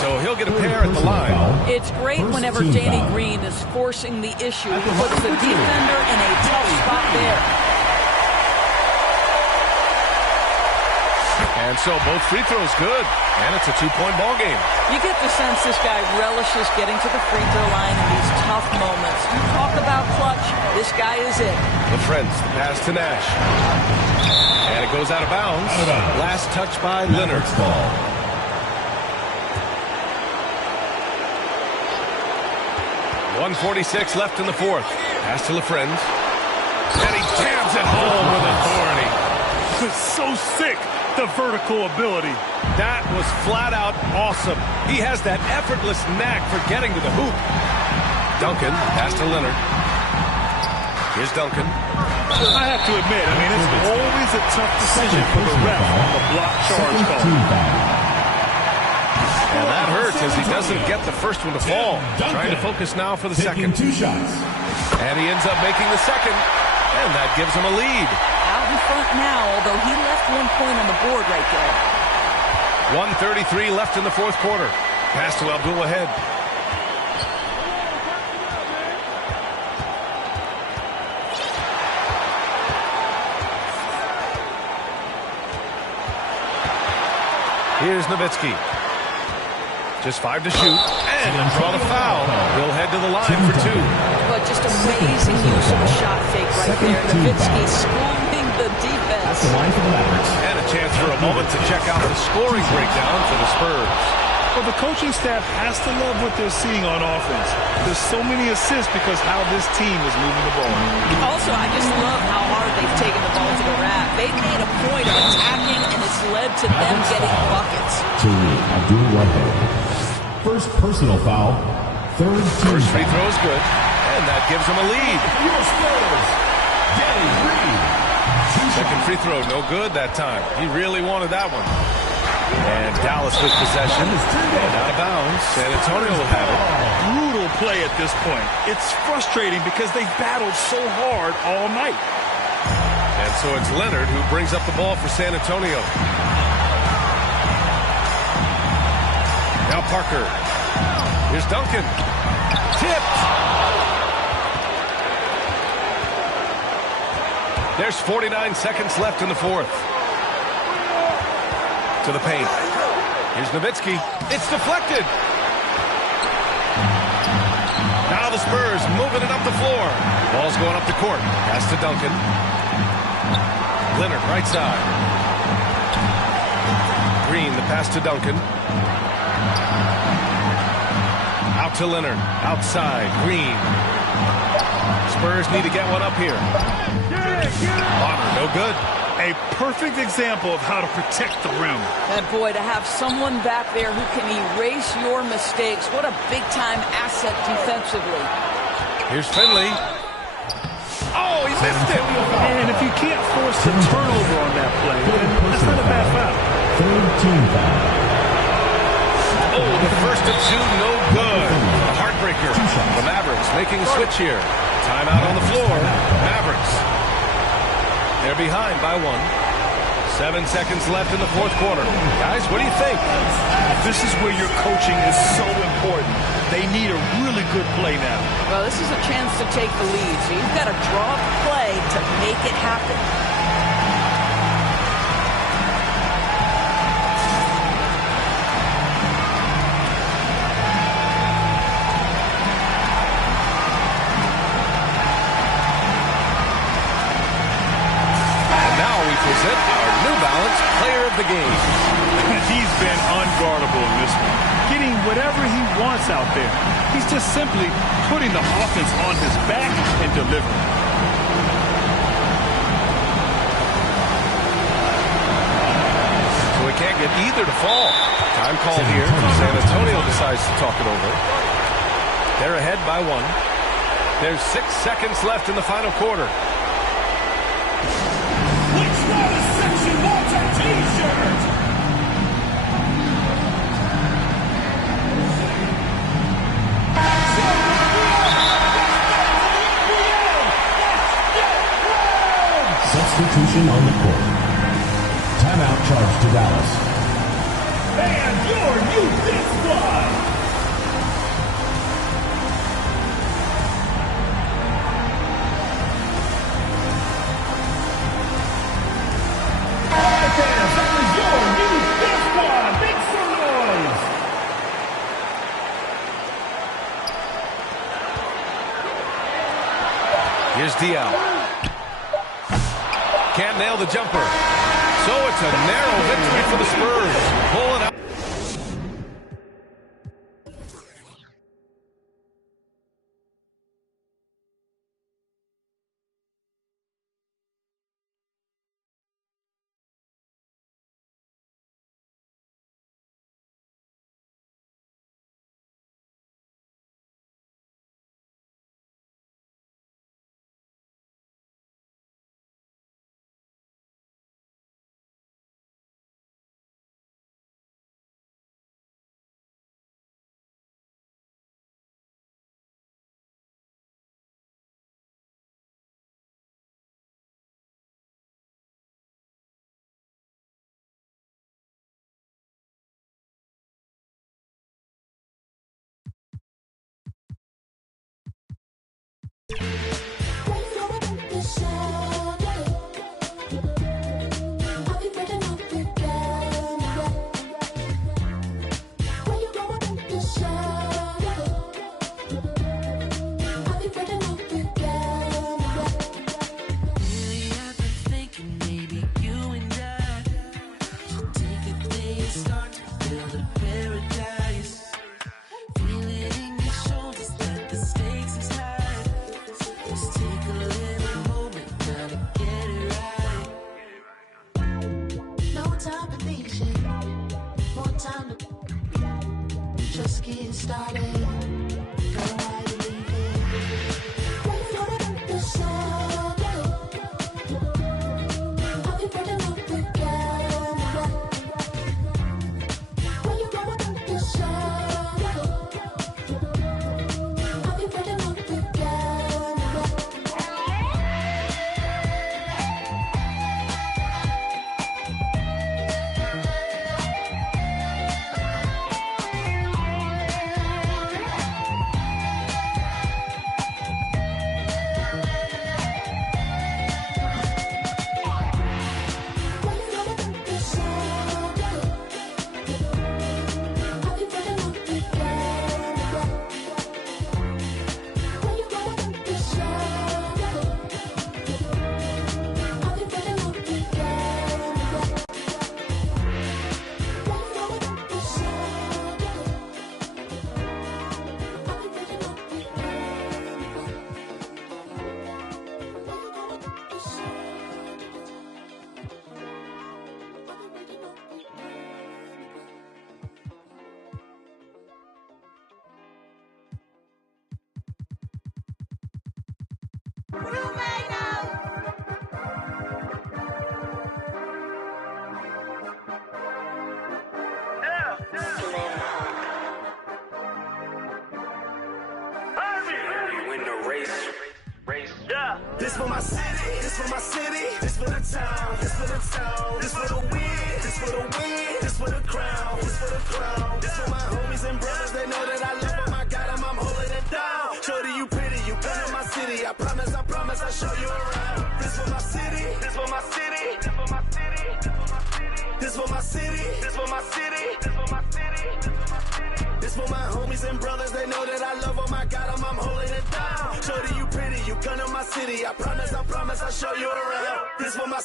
So he'll get a pair at the line. It's great whenever Danny Green is forcing the issue. He puts the defender in a tough spot there. And so both free throws good. And it's a 2-point ball game. You get the sense this guy relishes getting to the free throw line in these tough moments. You talk about clutch, this guy is it. LaFrentz, the pass to Nash. And it goes out of bounds. Last touch by Leonard. 1:46 left in the fourth. Pass to LaFrentz. And he jams it home with authority. It's so sick. The vertical ability. That was flat out awesome. He has that effortless knack for getting to the hoop. Duncan, pass to Leonard. Here's Duncan. I have to admit, it's always a tough decision for the ref on the block charge call. And that hurts as he doesn't get the first one to fall. Trying to focus now for the second. 2 shots. And he ends up making the second. And that gives him a lead. Out in front now, although he left 1 point on the board right there. 1:33 left in the fourth quarter. Pass to Abdul-Wahid. Here's Nowitzki. Just 5 to shoot. And draw the foul. He'll head to the line for 2. But just amazing use of a shot fake right there. Nowitzki schooling the defense. And a chance for a moment to check out the scoring breakdown for the Spurs. Well, the coaching staff has to love what they're seeing on offense. There's so many assists because how this team is moving the ball. Also, I just love how hard they've taken the ball to the rack. They've made a point of attacking, and it's led to them getting buckets. First personal foul. Third team. First free throw is good, and that gives them a lead. Second free throw, no good that time. He really wanted that one. And Dallas with possession. And out of bounds. San Antonio will have it. Brutal play at this point. It's frustrating because they've battled so hard all night. And so it's Leonard who brings up the ball for San Antonio. Now Parker. Here's Duncan. Tipped. There's 49 seconds left in the fourth. To the paint. Here's Nowitzki. It's deflected. Now the Spurs moving it up the floor. Ball's going up the court. Pass to Duncan. Leonard, right side. Green, the pass to Duncan. Out to Leonard. Outside. Green. Spurs need to get one up here. Bonner, no good. A perfect example of how to protect the rim. And boy, to have someone back there who can erase your mistakes, what a big-time asset defensively. Here's Finley. Oh, he missed it. And if you can't force a turnover on that play, then that's not a bad foul. Third team foul. Oh, the first of 2, no good. A heartbreaker. The Mavericks making a switch here. Timeout on the floor. Mavericks. They're behind by 1. 7 seconds left in the fourth quarter. Guys, what do you think? This is where your coaching is so important. They need a really good play now. Well, this is a chance to take the lead, so you've got to draw up a play to make it happen. Present our New Balance Player of the Game. He's been unguardable in this one. Getting whatever he wants out there. He's just simply putting the offense on his back and delivering. can't get either to fall. Time call here. San Antonio decides to talk it over. They're ahead by 1. There's 6 seconds left in the final quarter. Which one section wants a T-shirt? Substitution on the court. Timeout charge to Dallas. And your youth squad. Here's Diallo. Can't nail the jumper. So it's a narrow victory for the Spurs. Pull it out. This for my city, this for my city, this for the town, this for the town, this for the win, this for the win, this for the crown, this for the crown, this for my homies and brothers, they know that I love them, I got them, I'm holding it down. Shorty, you pretty, you come to my city, I promise, I'll show you around. This for my city, this for my city, this for my city, this for my city, this for my city, this for my city. This for my homies and brothers, they know that I love them, I got them, I'm holding it down. Shorty, you pretty, you come to my city, I promise, I'll show you around. This for my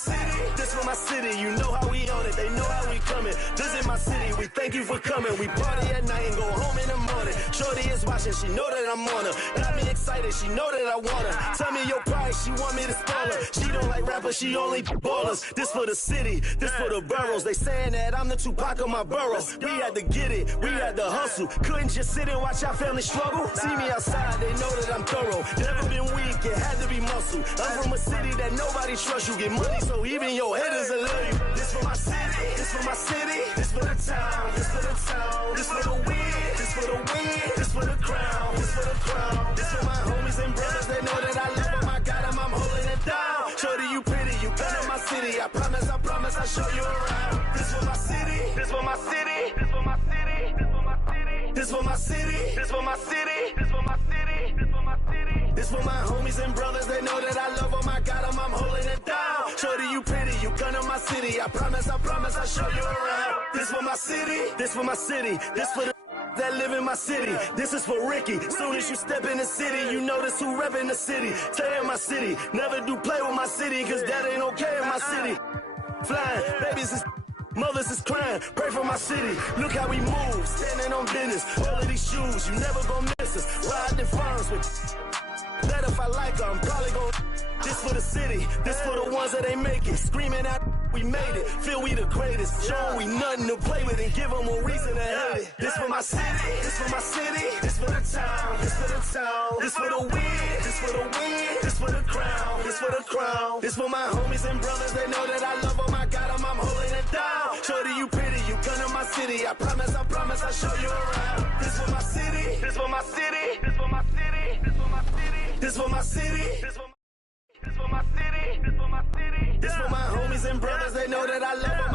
city, you know how we own it, they know how we coming. Visit my city, we thank you for coming. We party at night and go home in the morning. Shorty is watching, she know that I'm on her. Got me excited. excited, she know that I want her. Tell me your price, she want me to spoil her. She don't like rappers, she only ballers. This for the city, this for the boroughs. They saying that I'm the Tupac of my borough. We had to get it, we had to hustle. Couldn't just sit and watch our family struggle. See me outside, they know that I'm thorough. Never been weak, it had to be muscle. I'm from a city that nobody trusts. You get money, so even your haters will love you. This for my city, this for my city, this for the town, this for the town, this for the win, this for the win, this for the crown, this for the crown. This for my homies and brothers, they know that I love them. I got them, I'm holding it down. Shorty, you pretty, you better my city. I promise, I'll show you around. This for my city, this for my city, this for my city, this for my city, this for my city, this for my city, this for my city, this for my city. This for my homies and brothers, they know that I love them. I got them, I'm holding it down. Shorty, you pretty, you come to my city. I promise, I'll show you around. This for my city, this for my city, this for the that live in my city. This is for Ricky. Soon as you step in the city, you notice who reppin' the city. Stay in my city, never do play with my city, cause that ain't okay in my city. Flying, babies is mothers is crying, pray for my city. Look how we move, standing on business. All of these shoes, you never gon' miss us. Riding farms with that if I like her, I'm probably gon' this for the city, this for the ones that ain't make it. Screaming out, we made it, feel we the greatest. Show we nothing to play with and give them a reason to hate it. This for my city, this for my city, this for the town, this for the town, this for the win, this for the win, this for the crown, this for the crown. This for my homies and brothers, they know that I love them, I got them, I'm holding it down. Shorty, you pretty, you come to my city, I promise, I'll show you around. This for my city, this for my city, this for my city, this for my city, this for my city, this for my city, this for my city, this for my homies and brothers, they know that I love them.